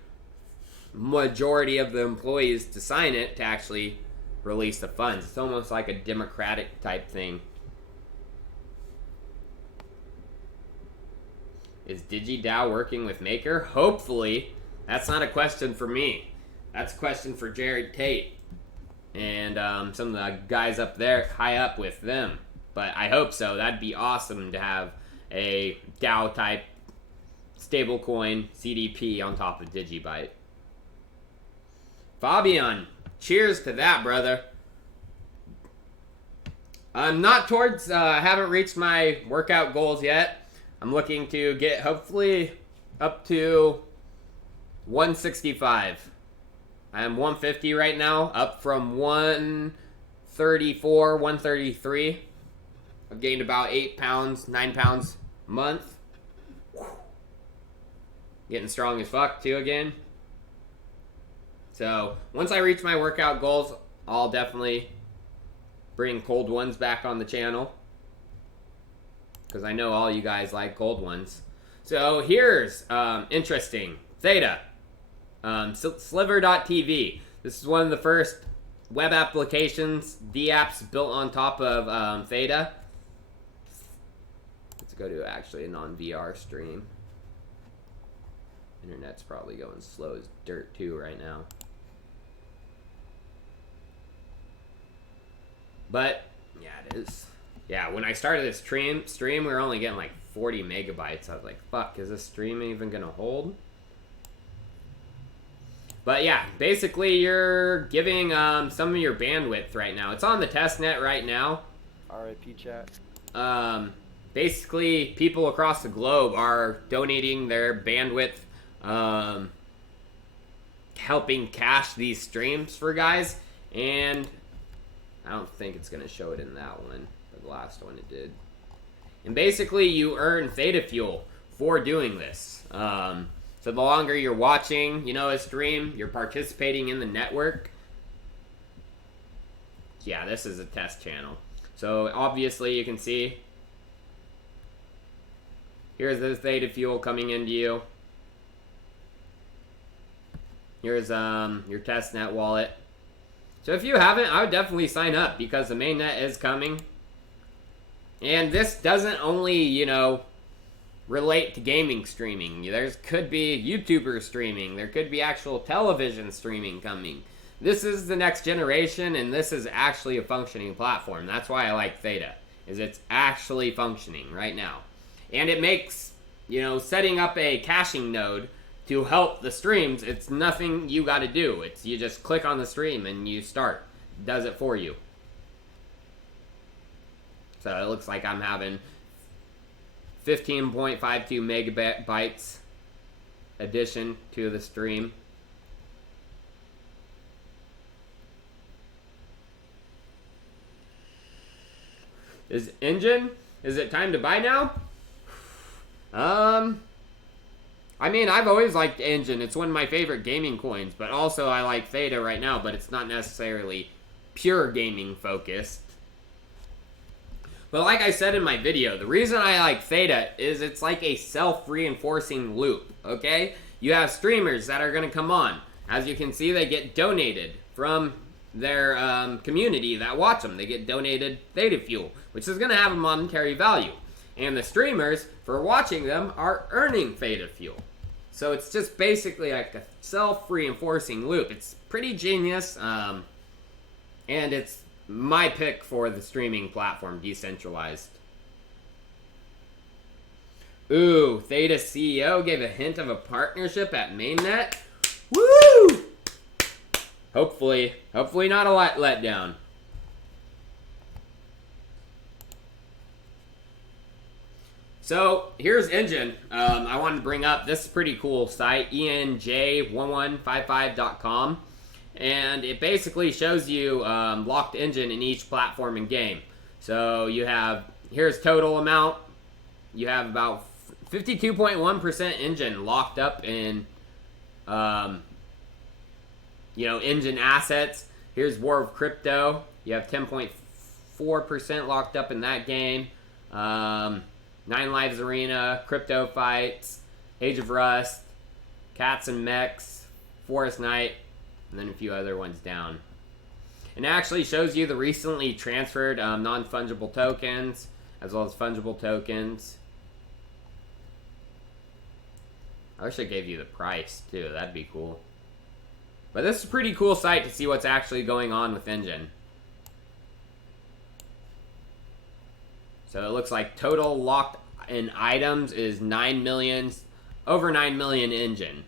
majority of the employees to sign it to actually release the funds. It's almost like a democratic type thing. Is DigiDAO working with Maker? Hopefully. That's not a question for me. That's a question for Jared Tate and some of the guys up there, high up with them. But I hope so. That'd be awesome to have a DAO type stablecoin CDP on top of Digibyte. Fabian, cheers to that, brother. I'm not towards, haven't reached my workout goals yet. I'm looking to get hopefully up to 165. I am 150 right now, up from 134, 133. I've gained about 8 pounds, 9 pounds a month. Getting strong as fuck too again. So, once I reach my workout goals, I'll definitely bring cold ones back on the channel. Because I know all you guys like cold ones. So, here's interesting. Theta. Sliver.tv. This is one of the first web applications, apps built on top of Theta. Let's go to actually a non-VR stream. Internet's probably going slow as dirt too right now. But, yeah, it is. Yeah, when I started this stream, we were only getting like 40 megabytes. I was like, fuck, is this stream even going to hold? But yeah, basically you're giving some of your bandwidth right now. It's on the testnet right now. RIP chat. Basically, people across the globe are donating their bandwidth, helping cache these streams for guys. And I don't think it's going to show it in that one. But the last one it did. And basically, you earn Theta Fuel for doing this. So the longer you're watching, a stream, you're participating in the network. Yeah, this is a test channel. So obviously you can see, here's the Theta Fuel coming into you. Here's your testnet wallet. So if you haven't, I would definitely sign up because the mainnet is coming. And this doesn't only, relate to gaming streaming. There could be YouTuber streaming. There could be actual television streaming coming. This is the next generation, and this is actually a functioning platform. That's why I like Theta, is it's actually functioning right now. And it makes, setting up a caching node to help the streams, it's nothing you got to do. It's you just click on the stream and you start. It does it for you. So it looks like I'm having 15.52 megabytes addition to the stream. Is Enjin? Is it time to buy now? I mean, I've always liked Enjin. It's one of my favorite gaming coins, but also I like Theta right now, but it's not necessarily pure gaming focused. But like I said in my video, the reason I like Theta is it's like a self-reinforcing loop, okay? You have streamers that are going to come on. As you can see, they get donated from their community that watch them. They get donated Theta Fuel, which is going to have a monetary value. And the streamers, for watching them, are earning Theta Fuel. So it's just basically like a self-reinforcing loop. It's pretty genius, and it's my pick for the streaming platform, decentralized. Ooh, Theta CEO gave a hint of a partnership at mainnet. Woo! Hopefully not a lot letdown. So here's Enjin. I wanted to bring up this pretty cool site, enj1155.com, and it basically shows you locked Enjin in each platform and game. So you have, here's total amount. You have about 52.1% Enjin locked up in, Enjin assets. Here's War of Crypto. You have 10.4% locked up in that game. 9 Lives Arena, Crypto Fights, Age of Rust, Cats and Mechs, Forest Night, and then a few other ones down. And it actually shows you the recently transferred non-fungible tokens, as well as fungible tokens. I wish I gave you the price, too. That'd be cool. But this is a pretty cool site to see what's actually going on with Enjin. So it looks like total locked in items is 9 million, over 9 million Enjin.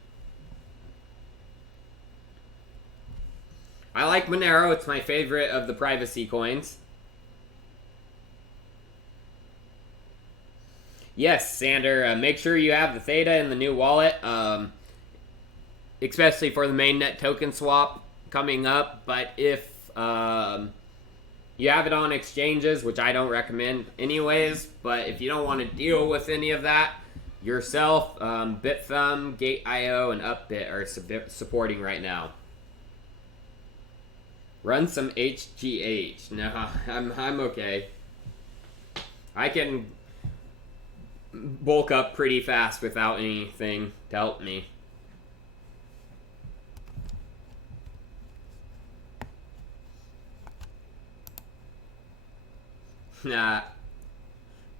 I like Monero. It's my favorite of the privacy coins. Yes, Sander, make sure you have the Theta in the new wallet, especially for the mainnet token swap coming up. But if you have it on exchanges, which I don't recommend anyways, but if you don't want to deal with any of that yourself, BitThumb, Gate.io, and Upbit are supporting right now. Run some HGH. No, I'm okay. I can bulk up pretty fast without anything to help me. Nah,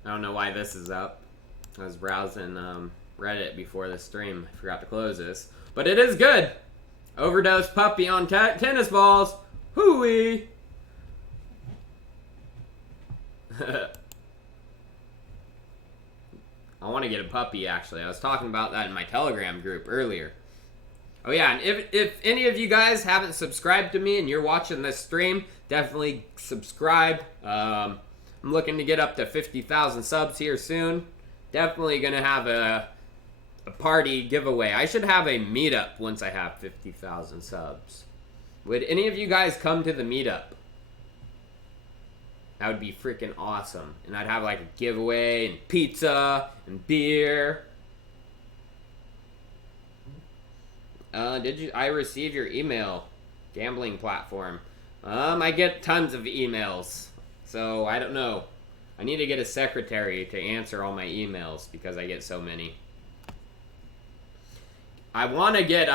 I don't know why this is up. I was browsing Reddit before the stream. I forgot to close this. But it is good. Overdose puppy on tennis balls. Hooey. I want to get a puppy, actually. I was talking about that in my Telegram group earlier. Oh yeah, and if any of you guys haven't subscribed to me and you're watching this stream, definitely subscribe. I'm looking to get up to 50,000 subs here soon. Definitely going to have a party giveaway. I should have a meetup once I have 50,000 subs. Would any of you guys come to the meetup? That would be freaking awesome. And I'd have like a giveaway and pizza and beer. I receive your email? Gambling platform. I get tons of emails. So I don't know. I need to get a secretary to answer all my emails because I get so many. I want to get,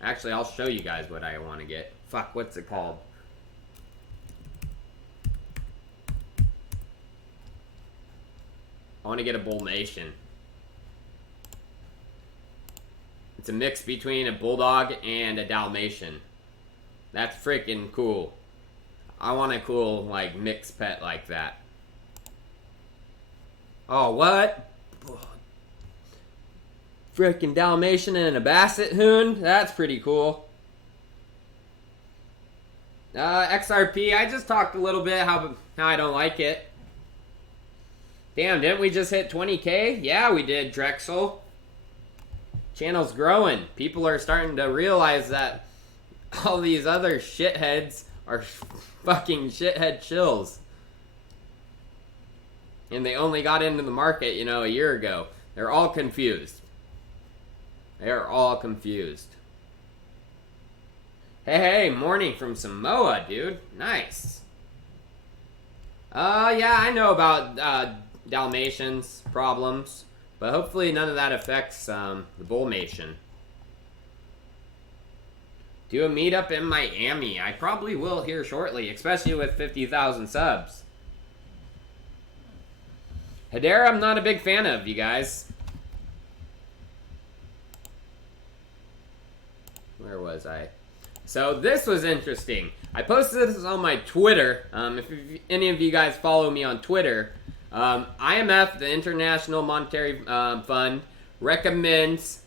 actually I'll show you guys what I want to get. Fuck, what's it called? I want to get a Dalmatian. It's a mix between a bulldog and a Dalmatian. That's freaking cool. I want a cool, like, mixed pet like that. Oh, what? Freaking Dalmatian and a Basset Hound? That's pretty cool. XRP, I just talked a little bit how I don't like it. Damn, didn't we just hit 20K? Yeah, we did, Drexel. Channel's growing. People are starting to realize that all these other shitheads are fucking shithead chills. And they only got into the market, a year ago. They're all confused. They're all confused. Hey, morning from Samoa, dude. Nice. Yeah, I know about Dalmatians problems, but hopefully none of that affects the Dalmatian. Do a meetup in Miami. I probably will here shortly, especially with 50,000 subs. Hedera, I'm not a big fan of, you guys. Where was I? So this was interesting. I posted this on my Twitter. If any of you guys follow me on Twitter, IMF, the International Monetary Fund, recommends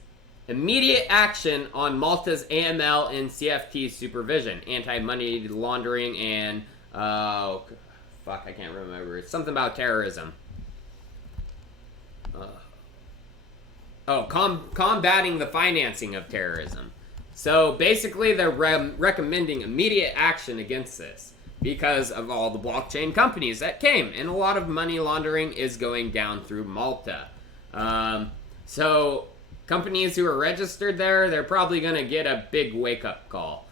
immediate action on Malta's AML and CFT supervision, anti-money laundering, and I can't remember. It's something about terrorism. Combating the financing of terrorism. So basically, they're recommending immediate action against this because of all the blockchain companies that came, and a lot of money laundering is going down through Malta. So companies who are registered there, they're probably going to get a big wake-up call.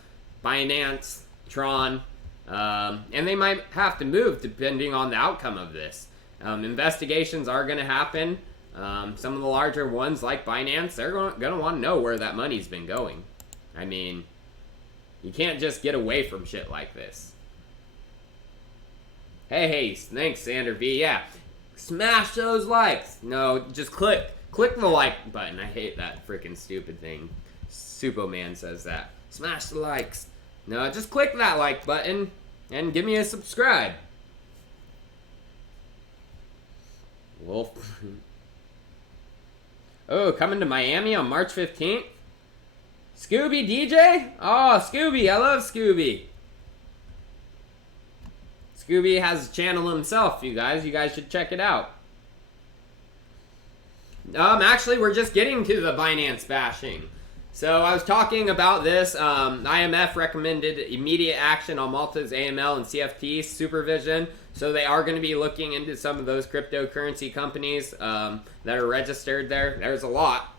Binance, Tron, and they might have to move depending on the outcome of this. Investigations are going to happen. Some of the larger ones like Binance, they're going to want to know where that money's been going. I mean, you can't just get away from shit like this. Hey, thanks, Sander V. Yeah, smash those likes. No, just click the like button. I hate that freaking stupid thing. Superman says that. Smash the likes. No, just click that like button and give me a subscribe. Wolf. Oh, coming to Miami on March 15th? Scooby DJ? Oh, Scooby. I love Scooby. Scooby has a channel himself, you guys. You guys should check it out. Actually, we're just getting to the Binance bashing. So I was talking about this. IMF recommended immediate action on Malta's AML and CFT supervision. So they are going to be looking into some of those cryptocurrency companies that are registered there. There's a lot.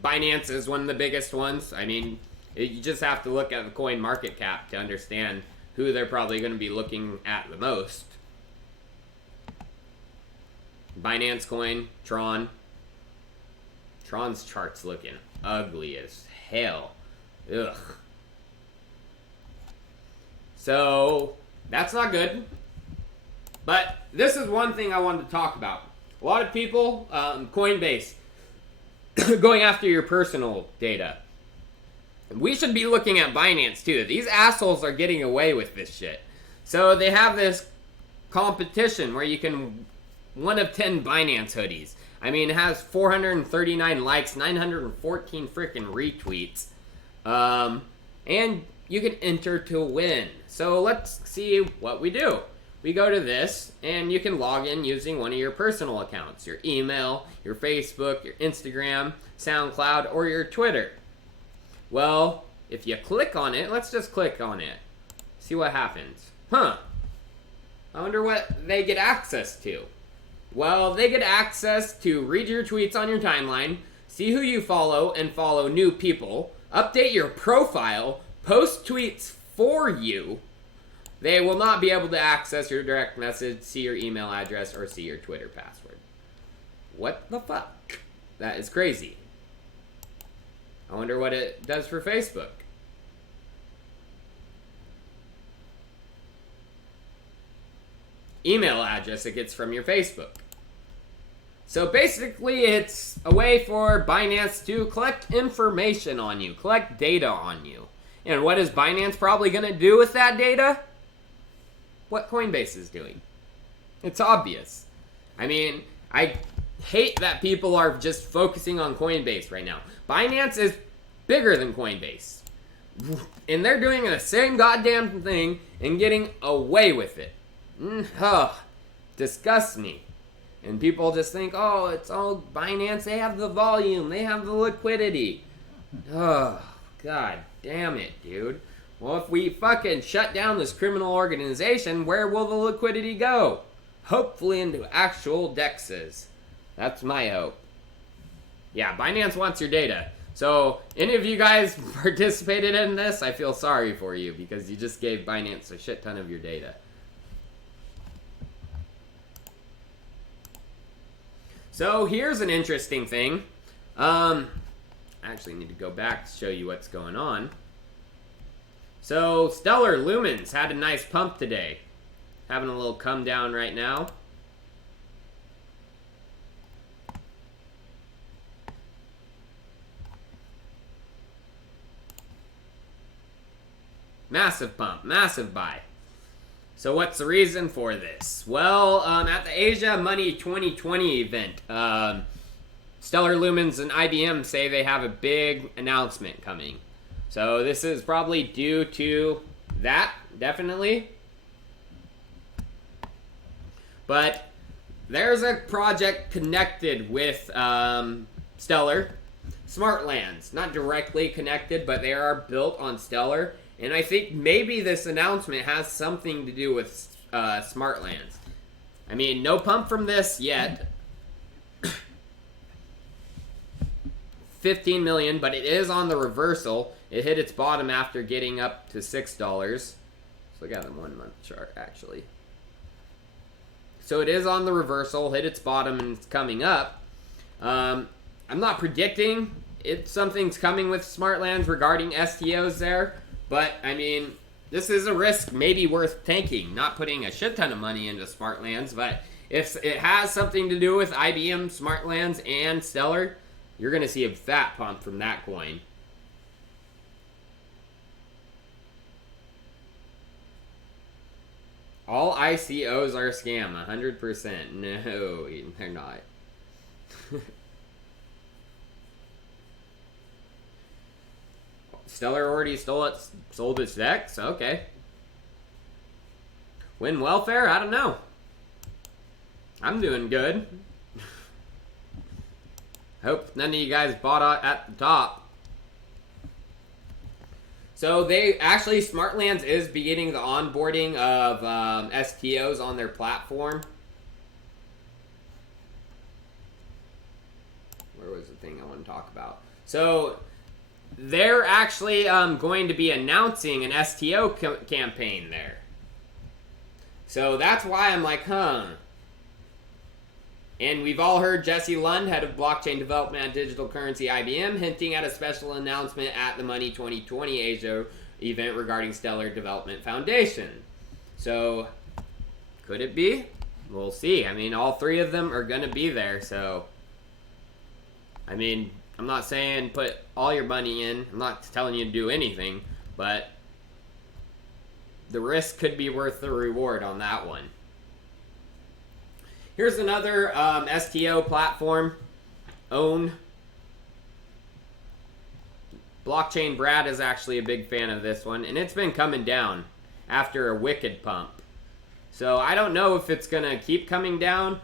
Binance is one of the biggest ones. I mean, you just have to look at the coin market cap to understand who they're probably going to be looking at the most. Binance Coin, Tron. Tron's chart's looking ugly as hell. Ugh. So, that's not good. But this is one thing I wanted to talk about. A lot of people, Coinbase, going after your personal data. We should be looking at Binance too. These assholes are getting away with this shit. So they have this competition where you can 1 of 10 Binance hoodies. I mean, it has 439 likes, 914 freaking retweets. And you can enter to win. So let's see what we do. We go to this, and you can log in using one of your personal accounts. Your email, your Facebook, your Instagram, SoundCloud, or your Twitter. Well, if you click on it, let's just click on it. See what happens. I wonder what they get access to. Well, they get access to read your tweets on your timeline, see who you follow and follow new people, update your profile, post tweets for you. They will not be able to access your direct message, see your email address, or see your Twitter password. What the fuck? That is crazy. I wonder what it does for Facebook. Email address it gets from your Facebook. So basically, it's a way for Binance to collect information on you, collect data on you. And what is Binance probably going to do with that data? What Coinbase is doing. It's obvious. I mean, I hate that people are just focusing on Coinbase right now. Binance is bigger than Coinbase. And they're doing the same goddamn thing and getting away with it. Disgusts me. And people just think, oh, it's all Binance. They have the volume. They have the liquidity. Oh, god damn it, dude. Well, if we fucking shut down this criminal organization, where will the liquidity go? Hopefully into actual DEXs. That's my hope. Yeah, Binance wants your data. So, any of you guys participated in this, I feel sorry for you because you just gave Binance a shit ton of your data. So, here's an interesting thing. I actually need to go back to show you what's going on. So, Stellar Lumens had a nice pump today. Having a little come down right now. Massive pump, massive buy. So what's the reason for this? Well, at the Asia Money 2020 event, Stellar, Lumens, and IBM say they have a big announcement coming. So this is probably due to that, definitely. But there's a project connected with Stellar, Smartlands. Not directly connected, but they are built on Stellar. And I think maybe this announcement has something to do with Smartlands. I mean, no pump from this yet. 15 million, but it is on the reversal. It hit its bottom after getting up to $6. Let's look at the 1 month chart, actually. So it is on the reversal, hit its bottom, and it's coming up. I'm not predicting if something's coming with Smartlands regarding STOs there. But, I mean, this is a risk maybe worth taking. Not putting a shit ton of money into Smartlands, but if it has something to do with IBM, Smartlands, and Stellar, you're going to see a fat pump from that coin. All ICOs are a scam, 100%. No, they're not. Stellar already sold its decks? Okay. Win welfare? I don't know. I'm doing good. Hope none of you guys bought at the top. So they actually, Smartlands is beginning the onboarding of STOs on their platform. Where was the thing I want to talk about? So they're actually going to be announcing an STO campaign there. So that's why I'm like, huh. And we've all heard Jesse Lund, head of blockchain development at digital currency IBM, hinting at a special announcement at the Money 2020 Asia event regarding Stellar Development Foundation. So, could it be? We'll see. I mean, all three of them are going to be there, so I mean, I'm not saying put all your money in. I'm not telling you to do anything, but the risk could be worth the reward on that one. Here's another STO platform, Own. Blockchain Brad is actually a big fan of this one, and it's been coming down after a wicked pump. So I don't know if it's going to keep coming down,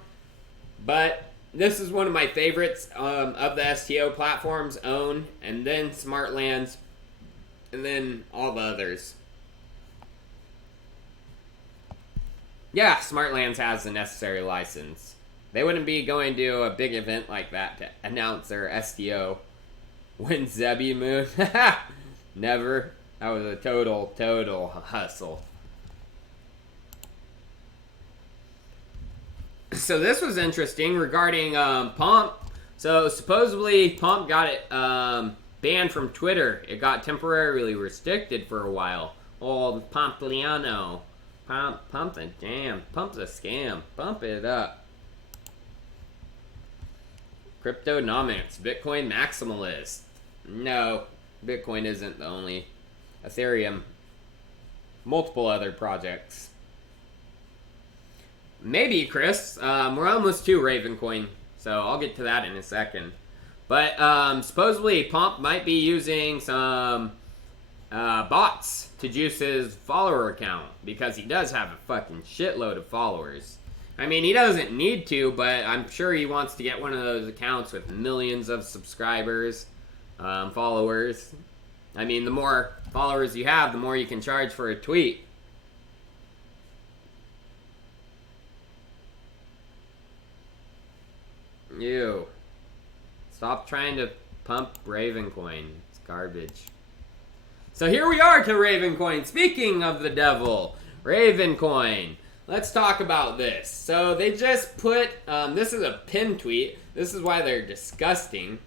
but this is one of my favorites of the STO platforms, Own, and then Smartlands, and then all the others. Yeah, Smartlands has the necessary license. They wouldn't be going to a big event like that to announce their STO when Zebby moved. Never. That was a total hustle. So this was interesting regarding Pomp. So supposedly Pomp got it banned from Twitter. It got temporarily restricted for a while. Old Pompliano. Pump the jam. Pump the scam. Pump it up. Cryptonomics. Bitcoin maximalist. No, Bitcoin isn't the only. Ethereum. Multiple other projects. Maybe, Chris. We're almost to Ravencoin, so I'll get to that in a second. But supposedly Pomp might be using some bots to juice his follower account, because he does have a fucking shitload of followers. I mean, he doesn't need to, but I'm sure he wants to get one of those accounts with millions of subscribers, followers. I mean, the more followers you have, the more you can charge for a tweet. Ew. Stop trying to pump Ravencoin. It's garbage. So here we are to Ravencoin. Speaking of the devil, Ravencoin. Let's talk about this. So they just put, this is a pinned tweet. This is why they're disgusting,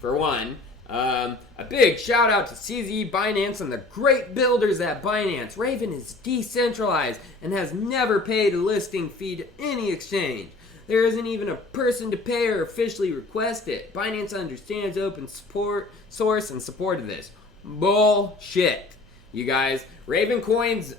for one. A big shout out to CZ, Binance, and the great builders at Binance. Raven is decentralized and has never paid a listing fee to any exchange. There isn't even a person to pay or officially request it. Binance understands open source and supported this. Bullshit. you guys. Ravencoin's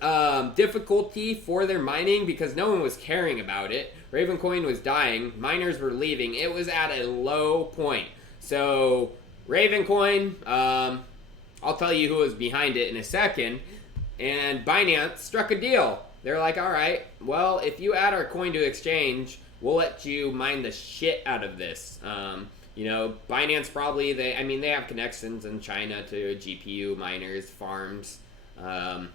difficulty for their mining, because no one was caring about it. Ravencoin was dying. Miners were leaving. It was at a low point. So Ravencoin, I'll tell you who was behind it in a second. And Binance struck a deal. They're like, all right, well, if you add our coin to exchange, we'll let you mine the shit out of this. You know, Binance probably, they have connections in China to GPU miners, farms. And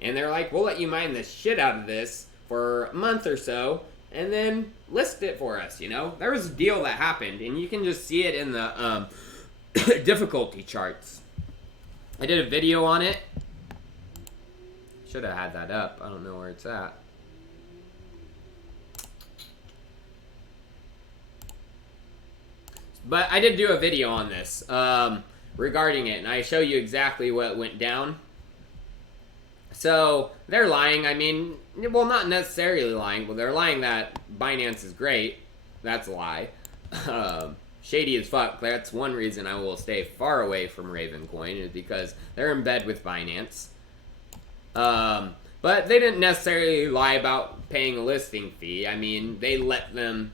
they're like, we'll let you mine the shit out of this for a month or so, and then list it for us, you know? There was a deal that happened, and you can just see it in the difficulty charts. I did a video on it. Should have had that up. I don't know where it's at. But I did do a video on this regarding it, and I show you exactly what went down. So, they're lying. I mean, well, not necessarily lying, but they're lying that Binance is great. That's a lie. Shady as fuck. That's one reason I will stay far away from Ravencoin, is because they're in bed with Binance. But they didn't necessarily lie about paying a listing fee. I mean, they let them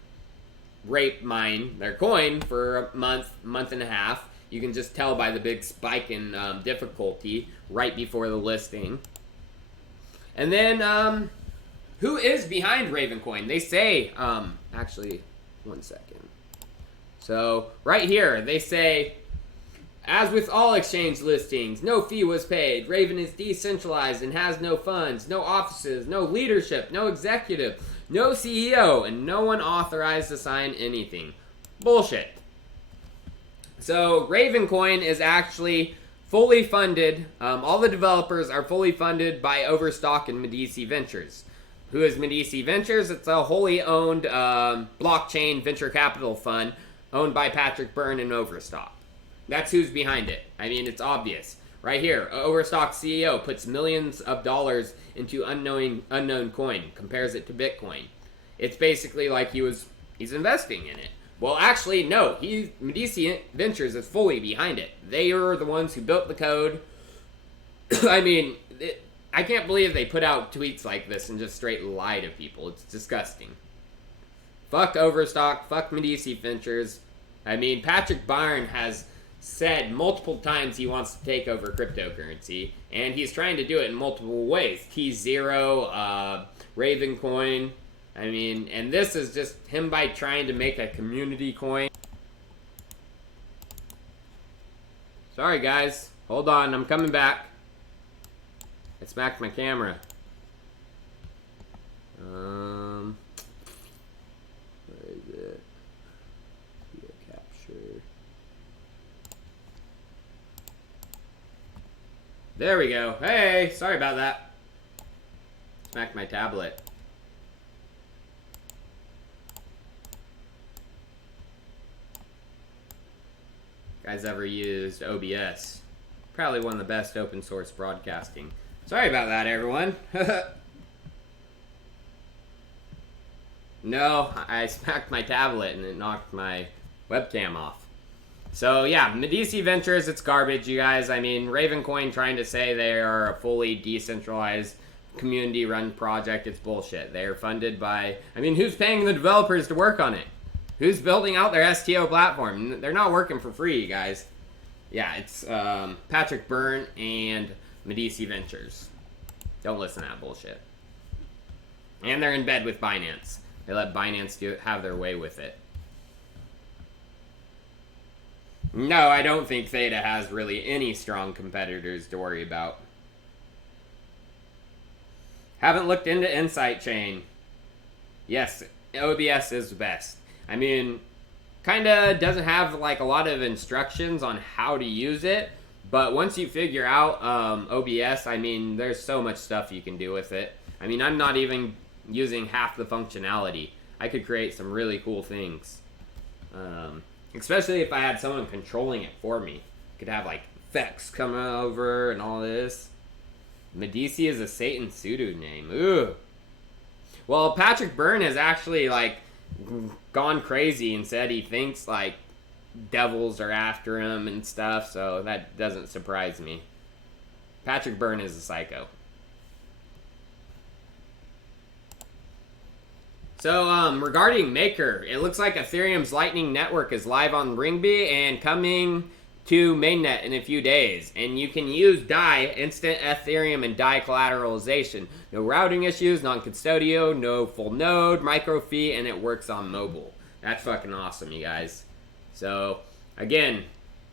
rape mine their coin for a month and a half. You can just tell by the big spike in difficulty right before the listing. And then, who is behind Ravencoin? They say, actually, one second. So, right here, they say, as with all exchange listings, no fee was paid. Raven is decentralized and has no funds, no offices, no leadership, no executive, no CEO, and no one authorized to sign anything. Bullshit. So, Ravencoin is actually fully funded. All the developers are fully funded by Overstock and Medici Ventures. Who is Medici Ventures? It's a wholly owned blockchain venture capital fund owned by Patrick Byrne and Overstock. That's who's behind it. I mean, it's obvious. Right here, Overstock CEO puts millions of dollars into unknown coin, compares it to Bitcoin. It's basically like he's investing in it. Well, actually, no. Medici Ventures is fully behind it. They are the ones who built the code. I mean, I can't believe they put out tweets like this and just straight lie to people. It's disgusting. Fuck Overstock. Fuck Medici Ventures. I mean, Patrick Byrne has said multiple times he wants to take over cryptocurrency, and he's trying to do it in multiple ways. T0, Ravencoin. I mean, and this is just him by trying to make a community coin. Sorry, guys. Hold on, I'm coming back. I smacked my camera. Where is it? Video capture. There we go. Hey, sorry about that. Smacked my tablet. Guys ever used OBS? Probably one of the best open source broadcasting. Sorry about that, everyone. No, I smacked my tablet and it knocked my webcam off. So yeah, Medici Ventures, it's garbage, you guys. I mean, Ravencoin trying to say they are a fully decentralized community-run project, it's bullshit. They are funded by, I mean, who's paying the developers to work on it? Who's building out their STO platform? They're not working for free, you guys. Yeah, it's Patrick Byrne and Medici Ventures. Don't listen to that bullshit. And they're in bed with Binance. They let Binance have their way with it. No, I don't think Theta has really any strong competitors to worry about. Haven't looked into Insight Chain. Yes, OBS is the best. I mean, kinda doesn't have like a lot of instructions on how to use it, but once you figure out OBS, I mean, there's so much stuff you can do with it. I mean, I'm not even using half the functionality. I could create some really cool things. Especially if I had someone controlling it for me. Could have like effects coming over and all this. Medici is a Satan pseudonym. Ooh. Well, Patrick Byrne has actually like gone crazy and said he thinks like devils are after him and stuff, so that doesn't surprise me. Patrick Byrne is a psycho. So, regarding Maker, it looks like Ethereum's Lightning Network is live on Ringby and coming to mainnet in a few days. And you can use DAI, Instant Ethereum, and DAI collateralization. No routing issues, non-custodio, no full node, micro fee, and it works on mobile. That's fucking awesome, you guys. So, again,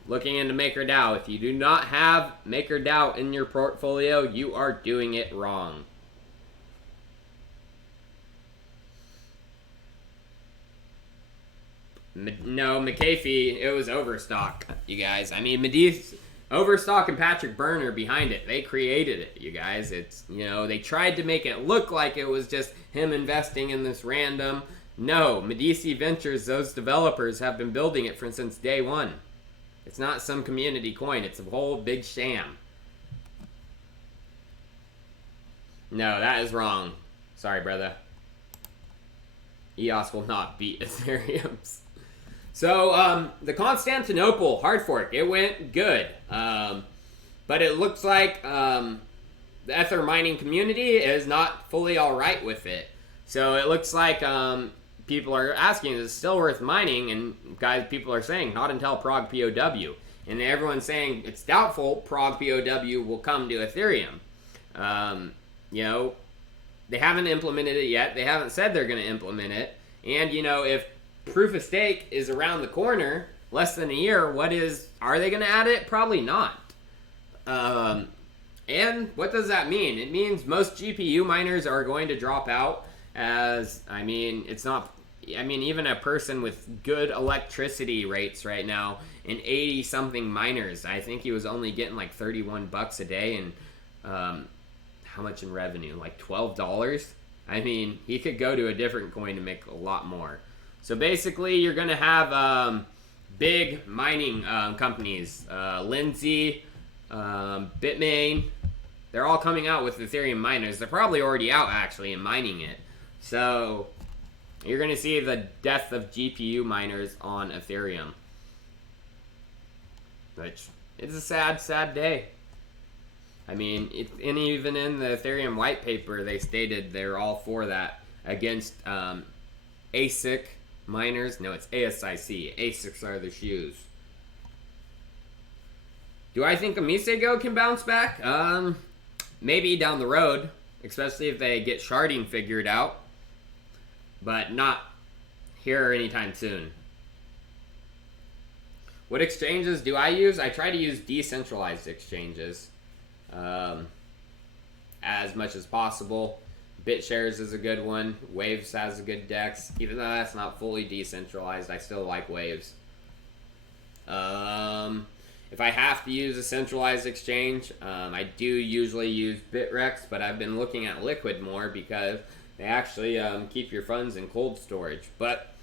looking into MakerDAO. If you do not have MakerDAO in your portfolio, you are doing it wrong. No, McAfee, it was Overstock, you guys. I mean, Overstock and Patrick Byrne are behind it. They created it, you guys. It's, you know, they tried to make it look like it was just him investing in this random. No, Medici Ventures, those developers have been building it since day one. It's not some community coin. It's a whole big sham. No, that is wrong. Sorry, brother. EOS will not beat Ethereum's. So, the Constantinople hard fork, it went good. But it looks like the Ether mining community is not fully alright with it. So, it looks like people are asking, is it still worth mining? And guys, people are saying, not until Prog POW. And everyone's saying it's doubtful Prog POW will come to Ethereum. You know, they haven't implemented it yet. They haven't said they're going to implement it. And, you know, if proof of stake is around the corner, less than a year, are they going to add it? Probably not. And what does that mean? It means most GPU miners are going to drop out even a person with good electricity rates right now, and 80 something miners, I think he was only getting like $31 a day, and how much in revenue? Like $12? I mean, he could go to a different coin to make a lot more. So basically, you're going to have big mining companies, Lindsay, Bitmain. They're all coming out with Ethereum miners. They're probably already out, actually, and mining it. So you're going to see the death of GPU miners on Ethereum. Which is a sad, sad day. I mean, and even in the Ethereum white paper, they stated they're all for that against ASIC miners. No, it's ASIC. ASICs are the shoes. Do I think Amisego can bounce back? Maybe down the road, especially if they get sharding figured out, but not here anytime soon. What exchanges do I use? I try to use decentralized exchanges as much as possible. BitShares is a good one. Waves has a good DEX. Even though that's not fully decentralized, I still like Waves. If I have to use a centralized exchange, I do usually use Bitrex, but I've been looking at Liquid more because they actually keep your funds in cold storage. But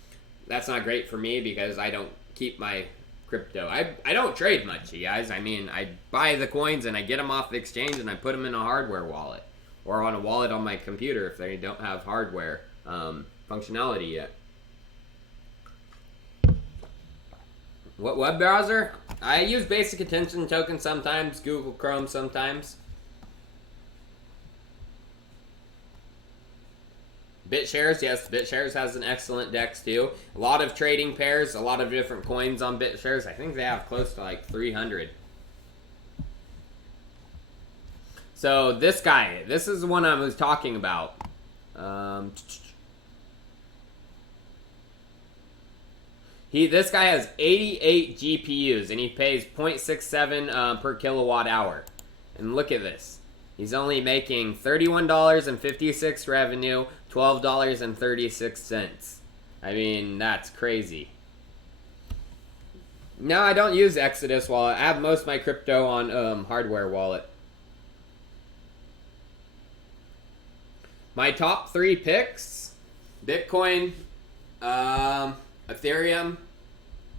that's not great for me because I don't keep my crypto. I don't trade much, you guys. I mean, I buy the coins and I get them off the exchange and I put them in a hardware wallet or on a wallet on my computer if they don't have hardware functionality yet. What web browser? I use Basic Attention Token sometimes, Google Chrome sometimes. BitShares, yes, BitShares has an excellent DEX too. A lot of trading pairs, a lot of different coins on BitShares. I think they have close to like 300. So this guy, this is the one I was talking about. This guy has 88 GPUs and he pays 0.67 per kilowatt hour. And look at this. He's only making $31.56 revenue, $12.36. I mean, that's crazy. No, I don't use Exodus wallet. I have most of my crypto on hardware wallet. My top 3 picks: Bitcoin, Ethereum,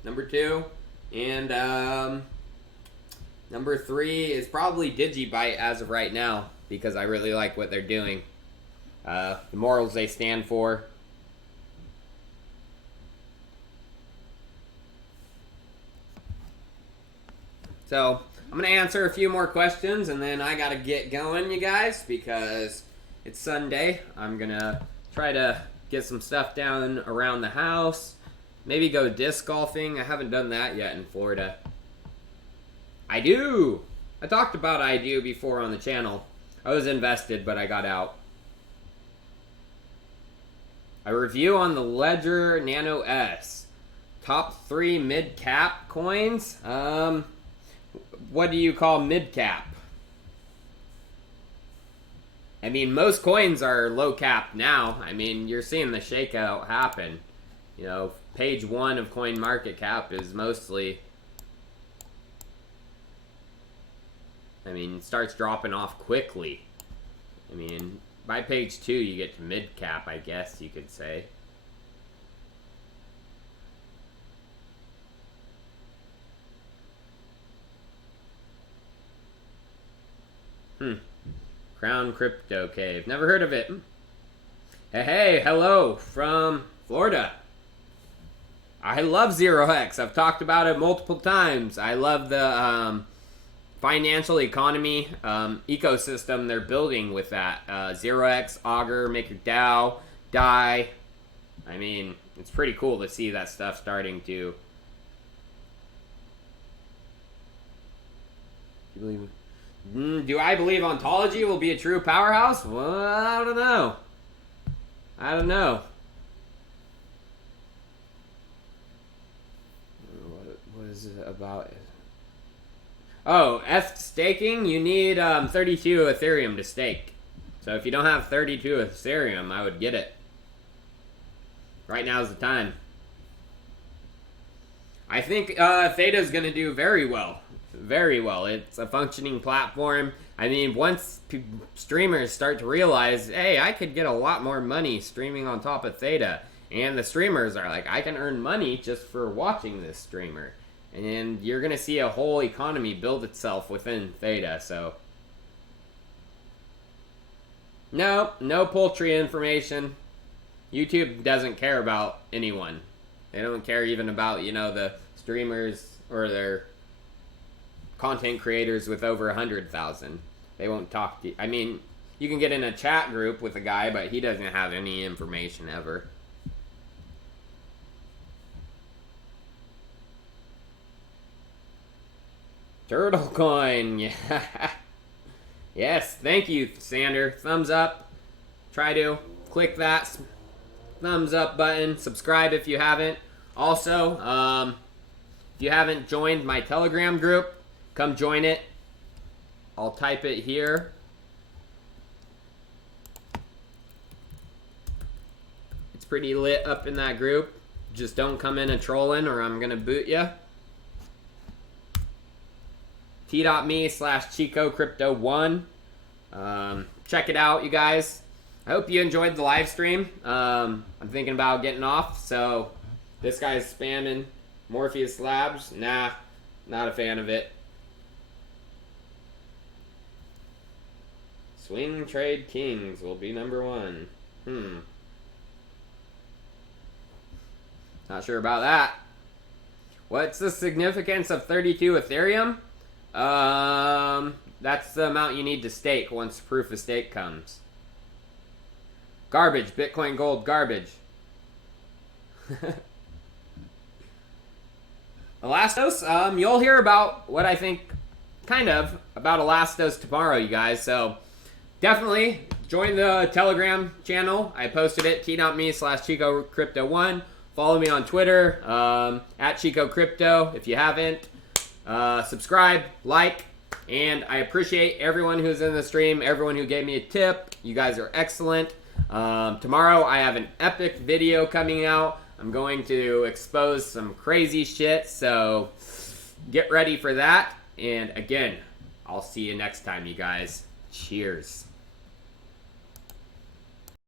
number 2, and number 3 is probably Digibyte as of right now because I really like what they're doing. The morals they stand for. So, I'm going to answer a few more questions, and then I got to get going, you guys, because it's Sunday. I'm going to try to get some stuff down around the house. Maybe go disc golfing. I haven't done that yet in Florida. I do. I talked about I do before on the channel. I was invested, but I got out. A review on the Ledger Nano S. Top 3 mid-cap coins? What do you call mid-cap? I mean, most coins are low-cap now. I mean, you're seeing the shakeout happen. You know, page 1 of CoinMarketCap is mostly... I mean, it starts dropping off quickly. I mean, by page 2, you get to mid-cap, I guess you could say. Crown Crypto Cave. Never heard of it. Hey, hello from Florida. I love ZeroX. I've talked about it multiple times. I love the financial economy ecosystem they're building with that. ZeroX, Augur, MakerDAO, DAI. I mean, it's pretty cool to see that stuff starting to... Do you believe it? Do I believe ontology will be a true powerhouse? Well, I don't know. I don't know. What is it about? Oh, staking, you need 32 Ethereum to stake. So if you don't have 32 Ethereum, I would get it. Right now is the time. I think Theta's going to do very well. Very well. It's a functioning platform. I mean, once streamers start to realize, hey, I could get a lot more money streaming on top of Theta. And the streamers are like, I can earn money just for watching this streamer. And you're going to see a whole economy build itself within Theta, so. No poultry information. YouTube doesn't care about anyone. They don't care even about, you know, the streamers or their content creators with over 100,000. They won't talk to you. I mean, you can get in a chat group with a guy, but he doesn't have any information ever. Turtle coin, yeah. Yes, thank you, Sander. Thumbs up. Try to click that thumbs up button. Subscribe if you haven't. Also, if you haven't joined my Telegram group, come join it. I'll type it here. It's pretty lit up in that group. Just don't come in a trolling or I'm going to boot you. t.me/Chico Crypto 1. Check it out, you guys. I hope you enjoyed the live stream. I'm thinking about getting off, so this guy's spamming Morpheus Labs. Nah, not a fan of it. Swing Trade Kings will be number 1. Not sure about that. What's the significance of 32 Ethereum? That's the amount you need to stake once proof of stake comes. Garbage. Bitcoin Gold garbage. Elastos, you'll hear about what I think, kind of, about Elastos tomorrow, you guys. So, definitely join the Telegram channel. I posted it, t.me/Chico Crypto 1. Follow me on Twitter, at Chico Crypto, if you haven't. Subscribe, like, and I appreciate everyone who's in the stream, everyone who gave me a tip. You guys are excellent. Tomorrow I have an epic video coming out. I'm going to expose some crazy shit, so get ready for that. And again, I'll see you next time, you guys. Cheers.